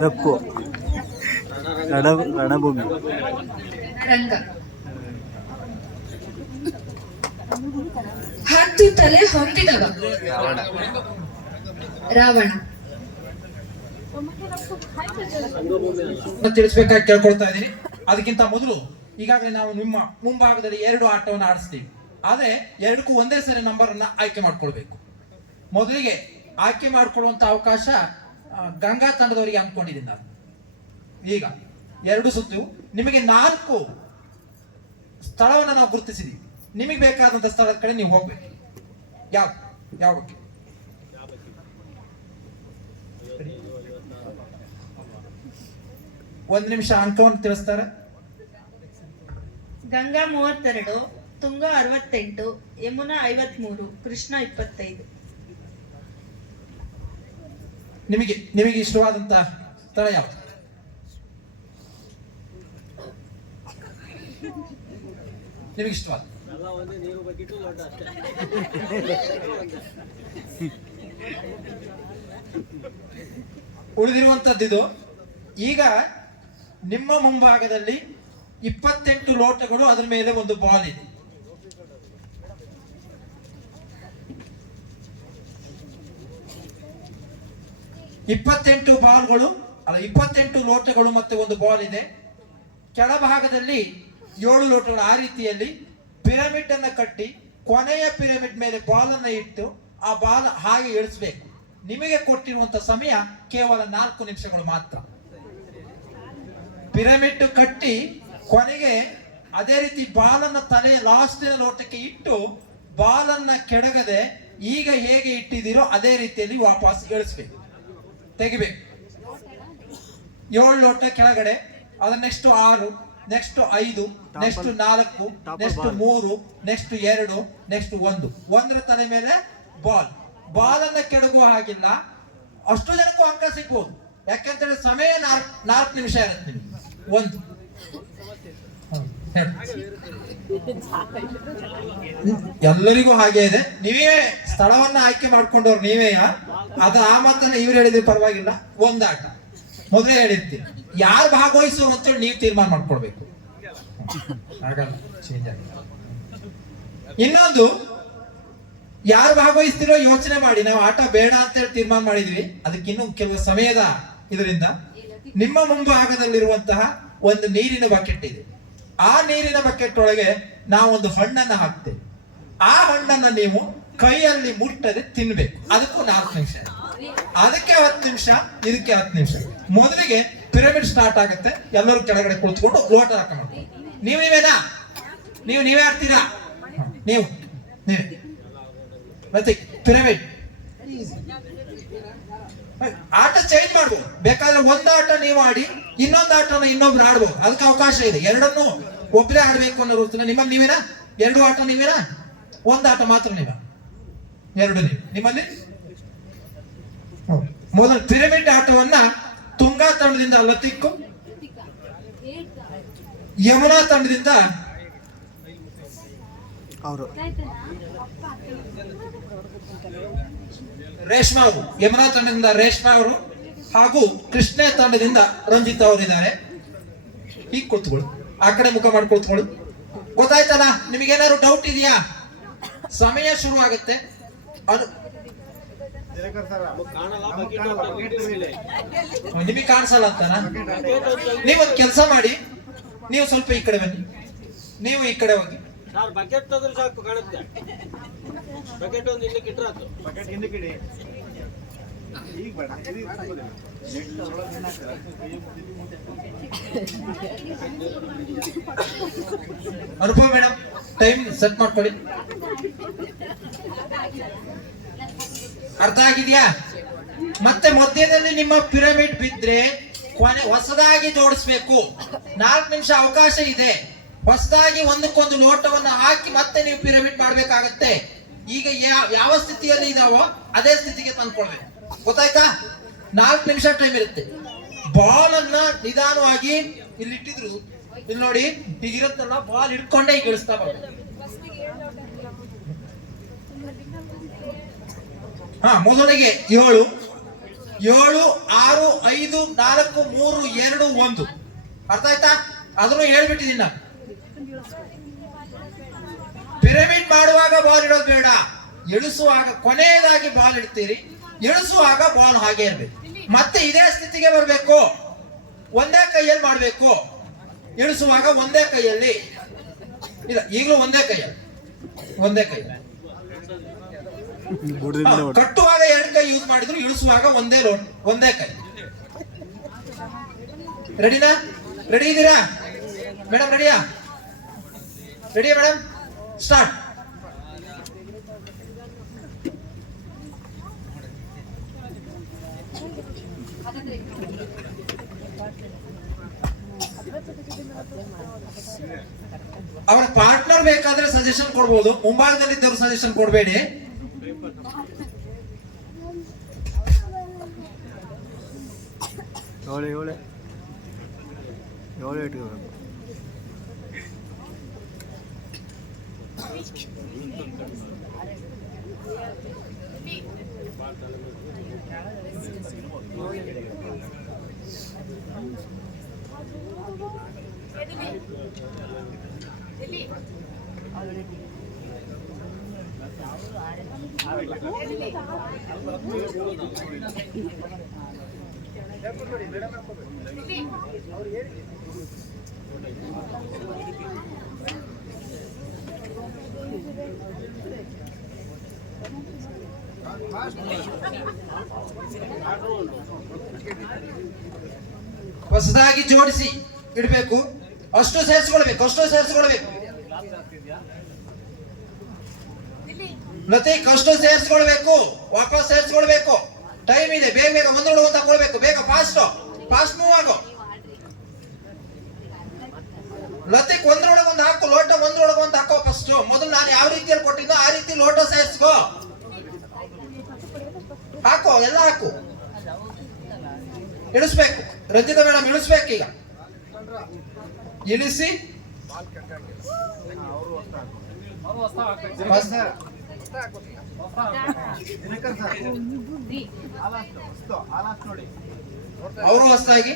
ತಪ್ಪು. ರಣಭೂಮಿ. ರಂಗ. 10 ತಲೆ ಹೊಂದಿದವ. ರಾವಣ. ತಿಳಿಸ್ಬೇಕಾಗಿ ಕೇಳ್ಕೊಳ್ತಾ ಇದ್ದೀನಿ. ಅದಕ್ಕಿಂತ ಮೊದಲು ಈಗಾಗಲೇ ನಾವು ನಿಮ್ಮ ಮುಂಭಾಗದಲ್ಲಿ 2 ಆಟವನ್ನು ಆಡಿಸ್ತೀವಿ. ಆದ್ರೆ 2ಕ್ಕೂ ಒಂದೇ ಸರಿ ನಂಬರ್ ಅನ್ನ ಆಯ್ಕೆ ಮಾಡ್ಕೊಳ್ಬೇಕು. ಮೊದಲಿಗೆ ಆಯ್ಕೆ ಮಾಡ್ಕೊಳ್ಳುವಂತ ಅವಕಾಶ ಗಂಗಾ ತಂಡದವರಿಗೆ ಅಂದ್ಕೊಂಡಿದ್ದೀನಿ ನಾನು. ಈಗ 2 ಸುತ್ತು ನಿಮಗೆ 4 ಸ್ಥಳವನ್ನು ನಾವು ಗುರುತಿಸಿದೀವಿ. ನಿಮಗೆ ಬೇಕಾದಂತ ಸ್ಥಳದ ಕಡೆ ನೀವು ಹೋಗ್ಬೇಕು. ಯಾವ ಬಗ್ಗೆ? ಒಂದು ನಿಮಿಷ ಅಂಕವನ್ನು ತಿಳಿಸ್ತಾರೆ. ಗಂಗಾ 32, ತುಂಗಾ 68, ಯಮುನಾ 53, ಕೃಷ್ಣ 25. ನಿಮಗೆ ಇಷ್ಟವಾದಂತ ಸ್ಥಳ ಯಾವುದು? ನಿಮಗೆ ಇಷ್ಟವಾದ ಉಳಿದಿರುವಂತದ್ದು ಈಗ ನಿಮ್ಮ ಮುಂಭಾಗದಲ್ಲಿ 28 ಲೋಟಗಳು, ಅದರ ಮೇಲೆ ಒಂದು ಬಾಲ್ ಇದೆ. ಇಪ್ಪತ್ತೆಂಟು ಲೋಟಗಳು ಮತ್ತೆ ಒಂದು ಬಾಲ್ ಇದೆ. ಕೆಳಭಾಗದಲ್ಲಿ 7 ಲೋಟಗಳು. ಆ ರೀತಿಯಲ್ಲಿ ಪಿರಮಿಡ್ ಅನ್ನ ಕಟ್ಟಿ ಕೊನೆಯ ಪಿರಮಿಡ್ ಮೇಲೆ ಬಾಲ್ ಅನ್ನ ಇಟ್ಟು ಆ ಬಾಲ್ ಹಾಗೆ ಇಳಿಸ್ಬೇಕು. ನಿಮಗೆ ಕೊಟ್ಟಿರುವಂತ ಸಮಯ ಕೇವಲ 4 ನಿಮಿಷಗಳು ಮಾತ್ರ. ಪಿರಮಿಡ್ ಕಟ್ಟಿ ಕೊನೆಗೆ ಅದೇ ರೀತಿ ಬಾಲನ್ನ ತಲೆ ಲಾಸ್ಟಿನ ಲೋಟಕ್ಕೆ ಇಟ್ಟು ಬಾಲನ್ನ ಕೆಡಗದೆ ಈಗ ಹೇಗೆ ಇಟ್ಟಿದ್ದೀರೋ ಅದೇ ರೀತಿಯಲ್ಲಿ ವಾಪಸ್ ಇಳಿಸ್ಬೇಕು, ತೆಗಿಬೇಕು. 7 ಲೋಟ ಕೆಳಗಡೆ, ಅದ್ರ next 6, next 5, next 4, next 3, next 2, next 1. 1ರ ತಲೆ ಮೇಲೆ ಬಾಲ್ ಅನ್ನ ಕೆಡಗುವ ಹಾಗಿಲ್ಲ. ಅಷ್ಟು ಜನಕ್ಕೂ ಅಂಕ ಸಿಗ್ಬೋದು. ಯಾಕೆಂತೇಳಿ ಸಮಯ 4 ನಿಮಿಷ ಇರುತ್ತೆ ನಿಮ್ಗೆ. 1 ಎಲ್ಲರಿಗೂ ಹಾಗೆ ಇದೆ. ನೀವೇ ಸ್ಥಳವನ್ನ ಆಯ್ಕೆ ಮಾಡ್ಕೊಂಡವ್ರು ನೀವೇ. ಅದ ಆ ಮಾತನ್ನ ಇವ್ರು ಹೇಳಿದ್ರೆ ಪರವಾಗಿಲ್ಲ. 1 ಆಟ ಮೊದಲೇ ಹೇಳಿರ್ತೀವಿ. ಯಾರು ಭಾಗವಹಿಸೋ ಅಂತೇಳಿ ನೀವು ತೀರ್ಮಾನ ಮಾಡ್ಕೊಳ್ಬೇಕು. ಆಗಲ್ಲ, ಚೇಂಜ್ ಆಗ. ಇನ್ನೊಂದು, ಯಾರು ಭಾಗವಹಿಸ್ತಿರೋ ಯೋಚನೆ ಮಾಡಿ. ನಾವು ಆಟ ಬೇಡ ಅಂತೇಳಿ ತೀರ್ಮಾನ ಮಾಡಿದ್ವಿ. ಅದಕ್ಕೆ ಇನ್ನೂ ಕೆಲವು ಸಮಯದ ಇದರಿಂದ ನಿಮ್ಮ ಮುಂಭಾಗದಲ್ಲಿರುವಂತಹ ಒಂದು ನೀರಿನ ಬಕೆಟ್ ಇದೆ. ಆ ನೀರಿನ ಬಕೆಟ್ ಒಳಗೆ ನಾವು ಒಂದು ಹಣ್ಣನ್ನ ಹಾಕ್ತೇವೆ. ಆ ಹಣ್ಣನ್ನ ನೀವು ಕೈಯಲ್ಲಿ ಮುಟ್ಟದೆ ತಿನ್ಬೇಕು. ಅದಕ್ಕೂ 4 ನಿಮಿಷ. ಅದಕ್ಕೆ 10 ನಿಮಿಷ, ಇದಕ್ಕೆ 10 ನಿಮಿಷ. ಮೊದಲಿಗೆ ಪಿರಮಿಡ್ ಸ್ಟಾರ್ಟ್ ಆಗುತ್ತೆ. ಎಲ್ಲರೂ ಕೆಳಗಡೆ ಕುಳಿತುಕೊಂಡು ಲೋಟ ಹಾಕೊಂಡು ನೀವೇ ಆಡ್ತೀರಾ. ನೀವೇ ಮತ್ತೆ ಪಿರಮಿಡ್ ಆಟ ಚೇಂಜ್ ಮಾಡ್ಬೋದು. ಬೇಕಾದ್ರೆ 1 ಆಟ ನೀವು ಆಡಿ, ಇನ್ನೊಂದು ಆಟನ ಇನ್ನೊಬ್ರು ಆಡ್ಬೋದು. ಅದಕ್ಕೆ ಅವಕಾಶ ಇದೆ. 2 ಒಬ್ಬರೇ ಆಡ್ಬೇಕು ಅನ್ನೋ ರೂಲ್ಸ್. ನಿಮ್ಮಲ್ಲಿ ನೀವೇನಾ 2 ಆಟ ನೀವೇನಾ 1 ಆಟ ಮಾತ್ರ ನೀವ? 2 ನೀವು. ನಿಮ್ಮಲ್ಲಿ ಮೊದಲು ಪಿರಮಿಡ್ ಆಟವನ್ನ ತುಂಗಾ ತಂಡದಿಂದ ಲತಿಕ್ಕು, ಯಮುನಾ ತಂಡದಿಂದ ಅವರು ರೇಷ್ಮಾ ಅವರು, ಯಮುನಾ ತಂಡದಿಂದ ರೇಷ್ಮಾ ಅವರು ಹಾಗೂ ಕೃಷ್ಣ ತಂಡದಿಂದ ರಂಜಿತ್ ಅವರಿದ್ದಾರೆ. ಈಗ ಕೂತ್ಕೊಳ್ಳಿ, ಆ ಕಡೆ ಮುಖ ಮಾಡಿ ಕೂತ್ಕೊಳ್ಳಿ. ಗೊತ್ತಾಯ್ತಲ್ಲ? ನಿಮಗೇನಾದ್ರು ಡೌಟ್ ಇದೆಯಾ? ಸಮಯ ಶುರು ಆಗುತ್ತೆ. ನಿಮಗೆ ಕಾಣಿಸಲ್ಲ ಅಂತನಾ? ನೀವೊಂದು ಕೆಲಸ ಮಾಡಿ, ನೀವು ಸ್ವಲ್ಪ ಈ ಕಡೆ ಬನ್ನಿ, ನೀವು ಈ ಕಡೆ ಹೋಗಿ. ಬಕೆಟ್ ತೆಗೆದ್ರೆ ಸಾಕು ಕಾಣುತ್ತೆ. ಬಕೆಟ್ ಒಂದು ಹಿಂದಕ್ಕೆ ಇಟ್ಟರೆ ಆಯ್ತು. ಬಕೆಟ್ ಹಿಂದಕ್ಕೆ ಇಡಿ. ಈಗ ಬೇಡ, ಇದು ತಗೋದಿಲ್ಲ. ಅನುಭವ ಮೇಡಮ್, ಟೈಮ್ ಸೆಟ್ ಮಾಡ್ಕೊಳ್ಳಿ. ಅರ್ಥ ಆಗಿದ್ಯಾ? ಮತ್ತೆ ಮಧ್ಯದಲ್ಲಿ ನಿಮ್ಮ ಪಿರಮಿಡ್ ಬಿದ್ರೆ ಹೊಸದಾಗಿ ಜೋಡಿಸ್ಬೇಕು. 4 ನಿಮಿಷ ಅವಕಾಶ ಇದೆ. ಹೊಸದಾಗಿ ಒಂದಕ್ಕೊಂದು ಲೋಟವನ್ನ ಹಾಕಿ ಮತ್ತೆ ನೀವು ಪಿರಮಿಡ್ ಮಾಡ್ಬೇಕಾಗತ್ತೆ. ಈಗ ಯಾವ ಸ್ಥಿತಿಯಲ್ಲಿ ಇದಾವೋ ಅದೇ ಸ್ಥಿತಿಗೆ ತಂದ್ಕೊಳ್ಬೇಕು. ಗೊತ್ತಾಯ್ತಾ? 4 ನಿಮಿಷ ಟೈಮ್ ಇರುತ್ತೆ. ಬಾಲ್ ಅನ್ನ ನಿಧಾನವಾಗಿ ಇಲ್ಲಿ ಇಟ್ಟಿದ್ರು, ಇಲ್ಲಿ ನೋಡಿ ಹೀಗಿರುತ್ತಲ್ಲ, ಬಾಲ್ ಹಿಡ್ಕೊಂಡೇ ಈಗ ಇಳಿಸ್ತಾ ಬರ್ಬೇಕು. ಮೊದಲಿಗೆ 7 6 5 4 3 2 1. ಅರ್ಥ ಆಯ್ತಾ? ಅದನ್ನು ಹೇಳ್ಬಿಟ್ಟಿದ್ದೀನಿ ನಾನು. ಪಿರಮಿಡ್ ಮಾಡುವಾಗ ಬಾಲ್ ಇಡೋದು ಬೇಡ, ಇಳಿಸುವಾಗ ಕೊನೆಯದಾಗಿ ಬಾಲ್ ಇಡ್ತೀರಿ, ಇಳಿಸುವಾಗ ಬಾಲ್ ಹಾಗೆ ಇರ್ಬೇಕು. ಮತ್ತೆ ಇದೇ ಸ್ಥಿತಿಗೆ ಬರಬೇಕು. ಒಂದೇ ಕೈಯಲ್ಲಿ ಮಾಡ್ಬೇಕು. ಇಳಿಸುವಾಗ ಒಂದೇ ಕೈಯಲ್ಲಿ ಇಲ್ಲ, ಈಗಲೂ ಒಂದೇ ಕೈಯಲ್ಲಿ, ಒಂದೇ ಕೈ. ಕಟ್ಟುವಾಗ 2 ಕೈ ಯೂಸ್ ಮಾಡಿದ್ರು, ಇಳಿಸುವಾಗ ಒಂದೇ ಕೈ. ರೆಡಿನಾ? ರೆಡಿ ಇದ್ದೀರಾ ಮೇಡಮ್? ರೆಡಿಯಾ? ರೆಡಿಯಾ ಮೇಡಮ್? ಸ್ಟಾರ್ಟ್. ಅವರ ಪಾರ್ಟ್ನರ್ ಬೇಕಾದ್ರೆ ಸಜೆಷನ್ ಕೊಡ್ಬೋದು, ಮುಂಭಾಗದಲ್ಲಿದ್ದವರು ಸಜೆಷನ್ ಕೊಡಬೇಡಿ. ಏಳು ಇಟ್ಕೋಬೇಕು. ಹೊಸದಾಗಿ ಜೋಡಿಸಿ ಇಡಬೇಕು. ಅಷ್ಟು ಸೇರಿಸ್ಕೊಳ್ಬೇಕು. ಲತೀಕ್, ಅಷ್ಟು ಸೇರಿಸ್ಕೊಳ್ಬೇಕು, ವಾಪಸ್ ಸೇರಿಸ್ಕೊಳ್ಬೇಕು. ಟೈಮ್ ಇದೆ, ಬೇಗ ಒಂದೊಳಗೆ ಒಂದು ಹಾಕೊಳ್ಬೇಕು. ಬೇಗ ಫಾಸ್ಟ್ ಮೂವ್ ಆಗೋ. ಲತೀಕ್, ಒಂದ್ರೊಳಗೆ ಒಂದು ಹಾಕು, ಲೋಟ ಒಂದ್ರೊಳಗೆ ಒಂದು ಹಾಕೋ. ಫಸ್ಟ್ ಮೊದಲು ನಾನು ಯಾವ ರೀತಿಯಲ್ಲಿ ಕೊಟ್ಟಿದ್ದೋ ಆ ರೀತಿ ಲೋಟ ಸೇರಿಸ್ಕೋ. ಹಾಕೋ, ಎಲ್ಲ ಹಾಕು. ಇಳಿಸ್ಬೇಕು. ರಂಜಿತಾ ಮೇಡಮ್ ಇಳಿಸ್ಬೇಕು. ಈಗ ಇಳಿಸಿ ಅವರು ಹೊಸದಾಗಿ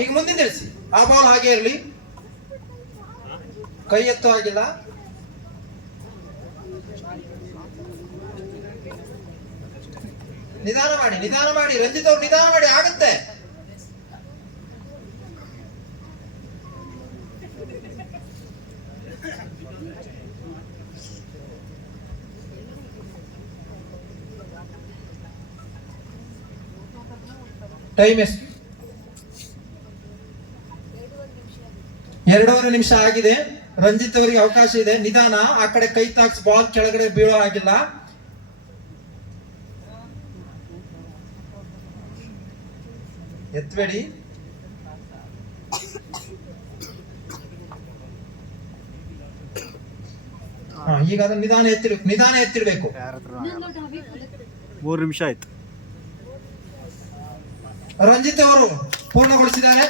ಈಗ ಮುಂದಿನ ತಿಳಿಸಿ. ಆ ಬಾಲ್ ಹಾಗೆ ಇರಲಿ, ಕೈ ಎತ್ತೋ ಆಗಿಲ್ಲ. ನಿಧಾನ ಮಾಡಿ ರಂಜಿತ್ ಅವ್ರು, ನಿಧಾನ ಮಾಡಿ, ಆಗುತ್ತೆ. ಟೈಮ್ ಎಷ್ಟು? 2.5 ನಿಮಿಷ ಆಗಿದೆ. ರಂಜಿತ್ ಅವರಿಗೆ ಅವಕಾಶ ಇದೆ. ನಿಧಾನ, ಆ ಕಡೆ ಕೈ ತಾಕ್ಸ್, ಬಾಲ್ ಕೆಳಗಡೆ ಬೀಳೋ ಆಗಿಲ್ಲ. ಎತ್ತಬೇಡಿ. ಈಗ ಅದನ್ನ ನಿಧಾನ ಎತ್ತಿಡ್ಬೇಕು. ಯಾರ ಹತ್ರ 3 ನಿಮಿಷ ಆಯ್ತು. ರಂಜಿತ್ ಅವರು ಪೂರ್ಣಗೊಳಿಸಿದ್ದಾರೆ.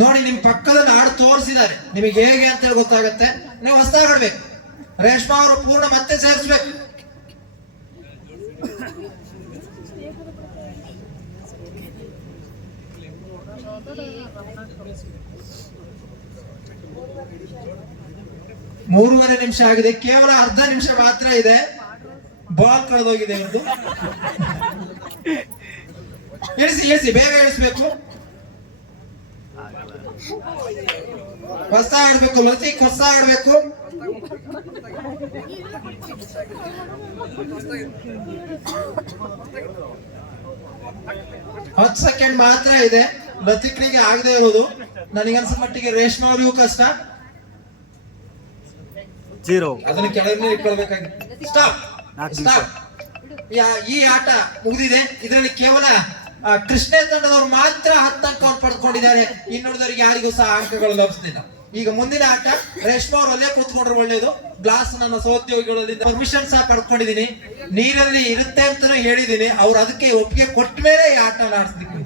ನೋಡಿ, ನಿಮ್ ಪಕ್ಕದಲ್ಲಿ ಹಾಡು ತೋರಿಸಿದ್ದಾರೆ, ನಿಮಗೆ ಹೇಗೆ ಅಂತ ಹೇಳಿ ಗೊತ್ತಾಗತ್ತೆ. ನೀವು ಹೊಸದಾಗಿ ಆಡ್ಬೇಕು. ರೇಷ್ಮಾ ಅವರು ಪೂರ್ಣ ಮತ್ತೆ ಸೇರಿಸ್ಬೇಕು. ಮೂರುವರೆ ನಿಮಿಷ ಆಗಿದೆ, ಕೇವಲ ಅರ್ಧ ನಿಮಿಷ ಮಾತ್ರ ಇದೆ. ಬಾಲ್ ಕಳೆದೋಗಿದೆ ಇವ್ರದ್ದು. ಇಳಿಸಿ ಬೇಗ ಇಳಿಸ್ಬೇಕು. ಹೊಸ ಆಡ್ಬೇಕು ಲತೀಕ್, ಹೊಸ ಆಡ್ಬೇಕು. ಹತ್ತು ಸೆಕೆಂಡ್ ಮಾತ್ರ ಇದೆ. ಲತೀಕ್ರಿಗೆ ಆಗದೆ ಇರೋದು. ನನಗನ್ಸ ಮಟ್ಟಿಗೆ ರೇಷ್ಮಾ ಅವರಿಗೂ ಕಷ್ಟ. 0. ಅದನ್ನ ಕೆಳಗೆ ಇಟ್ಕೊಳ್ಬೇಕಾಗಿ. ಸ್ಟಾಪ್. ಈ ಆಟ ಮುಗಿದಿದೆ. ಇದರಲ್ಲಿ ಕೇವಲ ಕೃಷ್ಣ ತಂಡದವರು ಮಾತ್ರ 10 ಅಂಕವನ್ನು ಪಡೆದುಕೊಂಡಿದ್ದಾರೆ. ಇನ್ನುಳಿದವರಿಗೆ ಯಾರಿಗೂ ಸಹ ಅಂಕಗಳು ಲಭಿಸುತ್ತಿಲ್ಲ. ಈಗ ಮುಂದಿನ ಆಟ ರೇಷ್ಮಾ ಅವರು ಅಲ್ಲೇ ಕೂತ್ಕೊಂಡ್ರೆ ಒಳ್ಳೇದು. ಗ್ಲಾಸ್ ನನ್ನ ಸಹೋದ್ಯೋಗಿಗಳಲ್ಲಿ ಪರ್ಮಿಷನ್ ಸಹ ಪಡ್ಕೊಂಡಿದ್ದೀನಿ. ನೀರಲ್ಲಿ ಇರುತ್ತೆ ಅಂತಾನು ಹೇಳಿದೀನಿ. ಅವ್ರು ಅದಕ್ಕೆ ಒಪ್ಪಿಗೆ ಕೊಟ್ಟ ಮೇಲೆ ಈ ಆಟ ಆಡಿಸ್ಲಿಕ್ಕೆ.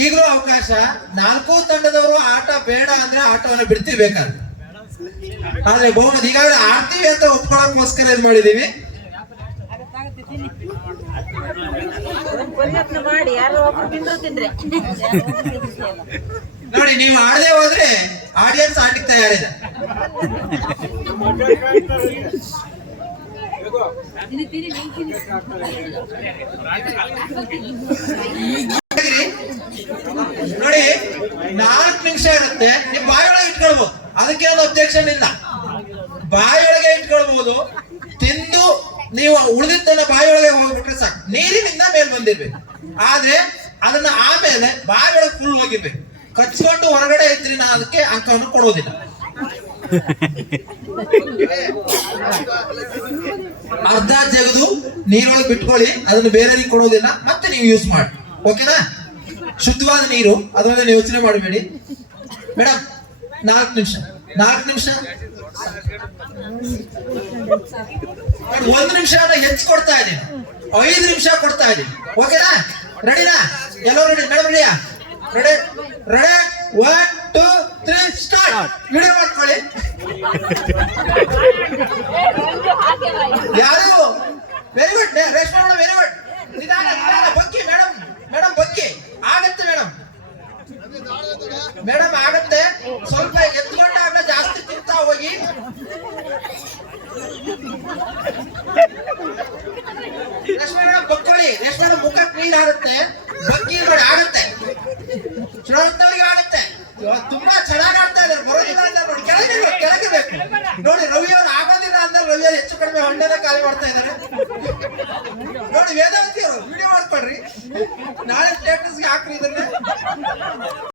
ಈಗಲೂ ಅವಕಾಶ. 4 ತಂಡದವರು ಆಟ ಬೇಡ ಅಂದ್ರೆ ಆಟವನ್ನು ಬಿಡ್ತಿರ್ಬೇಕಾದ್ರೆ. ಆದ್ರೆ ಬಹುಮತ ಈಗಾಗಲೇ ಆಡ್ತೀವಿ ಅಂತ ಒಪ್ಕೊಳ್ಳೋಕ್ಕೋಸ್ಕರ ಇದು ಮಾಡಿದೀವಿ. ನೋಡಿ, ನೀವು ಆಡದೆ ಹೋದ್ರೆ ಆಡಿಯನ್ಸ್ ಆಡ್ಲಿಕ್ಕೆ ತಯಾರಿದೆ. ನೋಡಿ, 4 ನಿಮಿಷ ಇರುತ್ತೆ. ನೀವು ಬಾಯೊಳಗೆ ಇಟ್ಕೊಳ್ಬಹುದು, ಅದಕ್ಕೆ ಒಂದು ಅಬ್ಜೆಕ್ಷನ್ ಇಲ್ಲ. ಬಾಯೊಳಗೆ ಇಟ್ಕೊಳ್ಬಹುದು. ತಿಂದು ನೀವು ಉಳಿದಿದ್ದನ್ನ ಬಾಯೊಳಗೆ ಹೋಗ್ಬಿಟ್ರೆ ಸಾಕು. ನೀರಿನಿಂದ ಮೇಲ್ ಬಂದಿರ್ಬೇಕು. ಆದ್ರೆ ಅದನ್ನ ಆಮೇಲೆ ಬಾಯೊಳಗೆ ಫುಲ್ ಹೋಗಿರ್ಬೇಕು. ಕಚ್ಕೊಂಡು ಹೊರಗಡೆ ಇದ್ರಿ ನಾ ಅದಕ್ಕೆ ಅಂಕವನ್ನು ಕೊಡೋದಿಲ್ಲ. ಅರ್ಧ ಜಗದು ನೀರೊಳಗೆ ಬಿಟ್ಕೊಳ್ಳಿ, ಅದನ್ನು ಬೇರೆಯವ್ರಿಗೆ ಕೊಡೋದಿಲ್ಲ. ಮತ್ತೆ ನೀವು ಯೂಸ್ ಮಾಡಿ, ಓಕೆನಾ? ಶುದ್ಧವಾದ ನೀರು, ಅದನ್ನ ಯೋಚನೆ ಮಾಡಬೇಡಿ. ಮೇಡಮ್, 4 ನಿಮಿಷ 1 ನಿಮಿಷ ಹೆಚ್ಚು ಕೊಡ್ತಾ ಇದ್ದೀನಿ. 5 ನಿಮಿಷ ಕೊಡ್ತಾ ಇದ್ದೀನಿ, ಓಕೆನಾ? ರೆಡಿನಾ? ಎಲ್ಲೋ ರೆಡಿ? ಮೇಡಮ್ ರೆಡಿಯಾ? Ready 1 2 3 start. ವಿಡಿಯೋ ಮಾಡ್ಕೊಳ್ಳಿ. ಯಾರು? Very good Reshma, very good. ನಿಧಾನ ಬಗ್ಗಿ ಮೇಡಮ್ ಬಗ್ಗಿ. ಆಗತ್ತೆ ಮೇಡಮ್ ಆಗತ್ತೆ. ಸ್ವಲ್ಪ ಎತ್ಕೊಂಡಾಗ ಜಾಸ್ತಿ ತಿಂತಾ ಹೋಗಿ. ರೇಷ್ಮಾ ಮೇಡಮ್ ಬಗ್ಕೊಳ್ಳಿ. ರೇಷ್ಮಾ ಮೇಡಮ್ ಮುಖಕ್ಕೆ ನೀರು ಆಗುತ್ತೆ. ಬಗ್ಗಿ ನೋಡಿ, ಆಗುತ್ತೆ. ಚುನಾವಣೆಗೆ ಆಗುತ್ತೆ. ತುಂಬಾ ಚೆನ್ನಾಗಿ ಆಡ್ತಾ ಇದ್ದಾರೆ. ಬರೋದಿಲ್ಲ ಅಂತ ನೋಡಿ, ಕೆಳಗೆ ಬೇಕು ನೋಡಿ. ರವಿ ಅವ್ರು ಆಗೋದಿಲ್ಲ ಅಂದ್ರೆ ರವಿ ಅವ್ರು ಹೆಚ್ಚು ಕಡಿಮೆ ಹಣ್ಣೆಲ್ಲ ಖಾಲಿ ಮಾಡ್ತಾ ಇದ್ದಾರೆ ನೋಡಿ. ವೇದಾಂತಿ ಅವರು ವಿಡಿಯೋ ಮಾಡ್ಕೊಡ್ರಿ, ನಾಳೆ ಸ್ಟೇಟಸ್ಗೆ ಹಾಕ್ರಿ ಇದನ್ನ.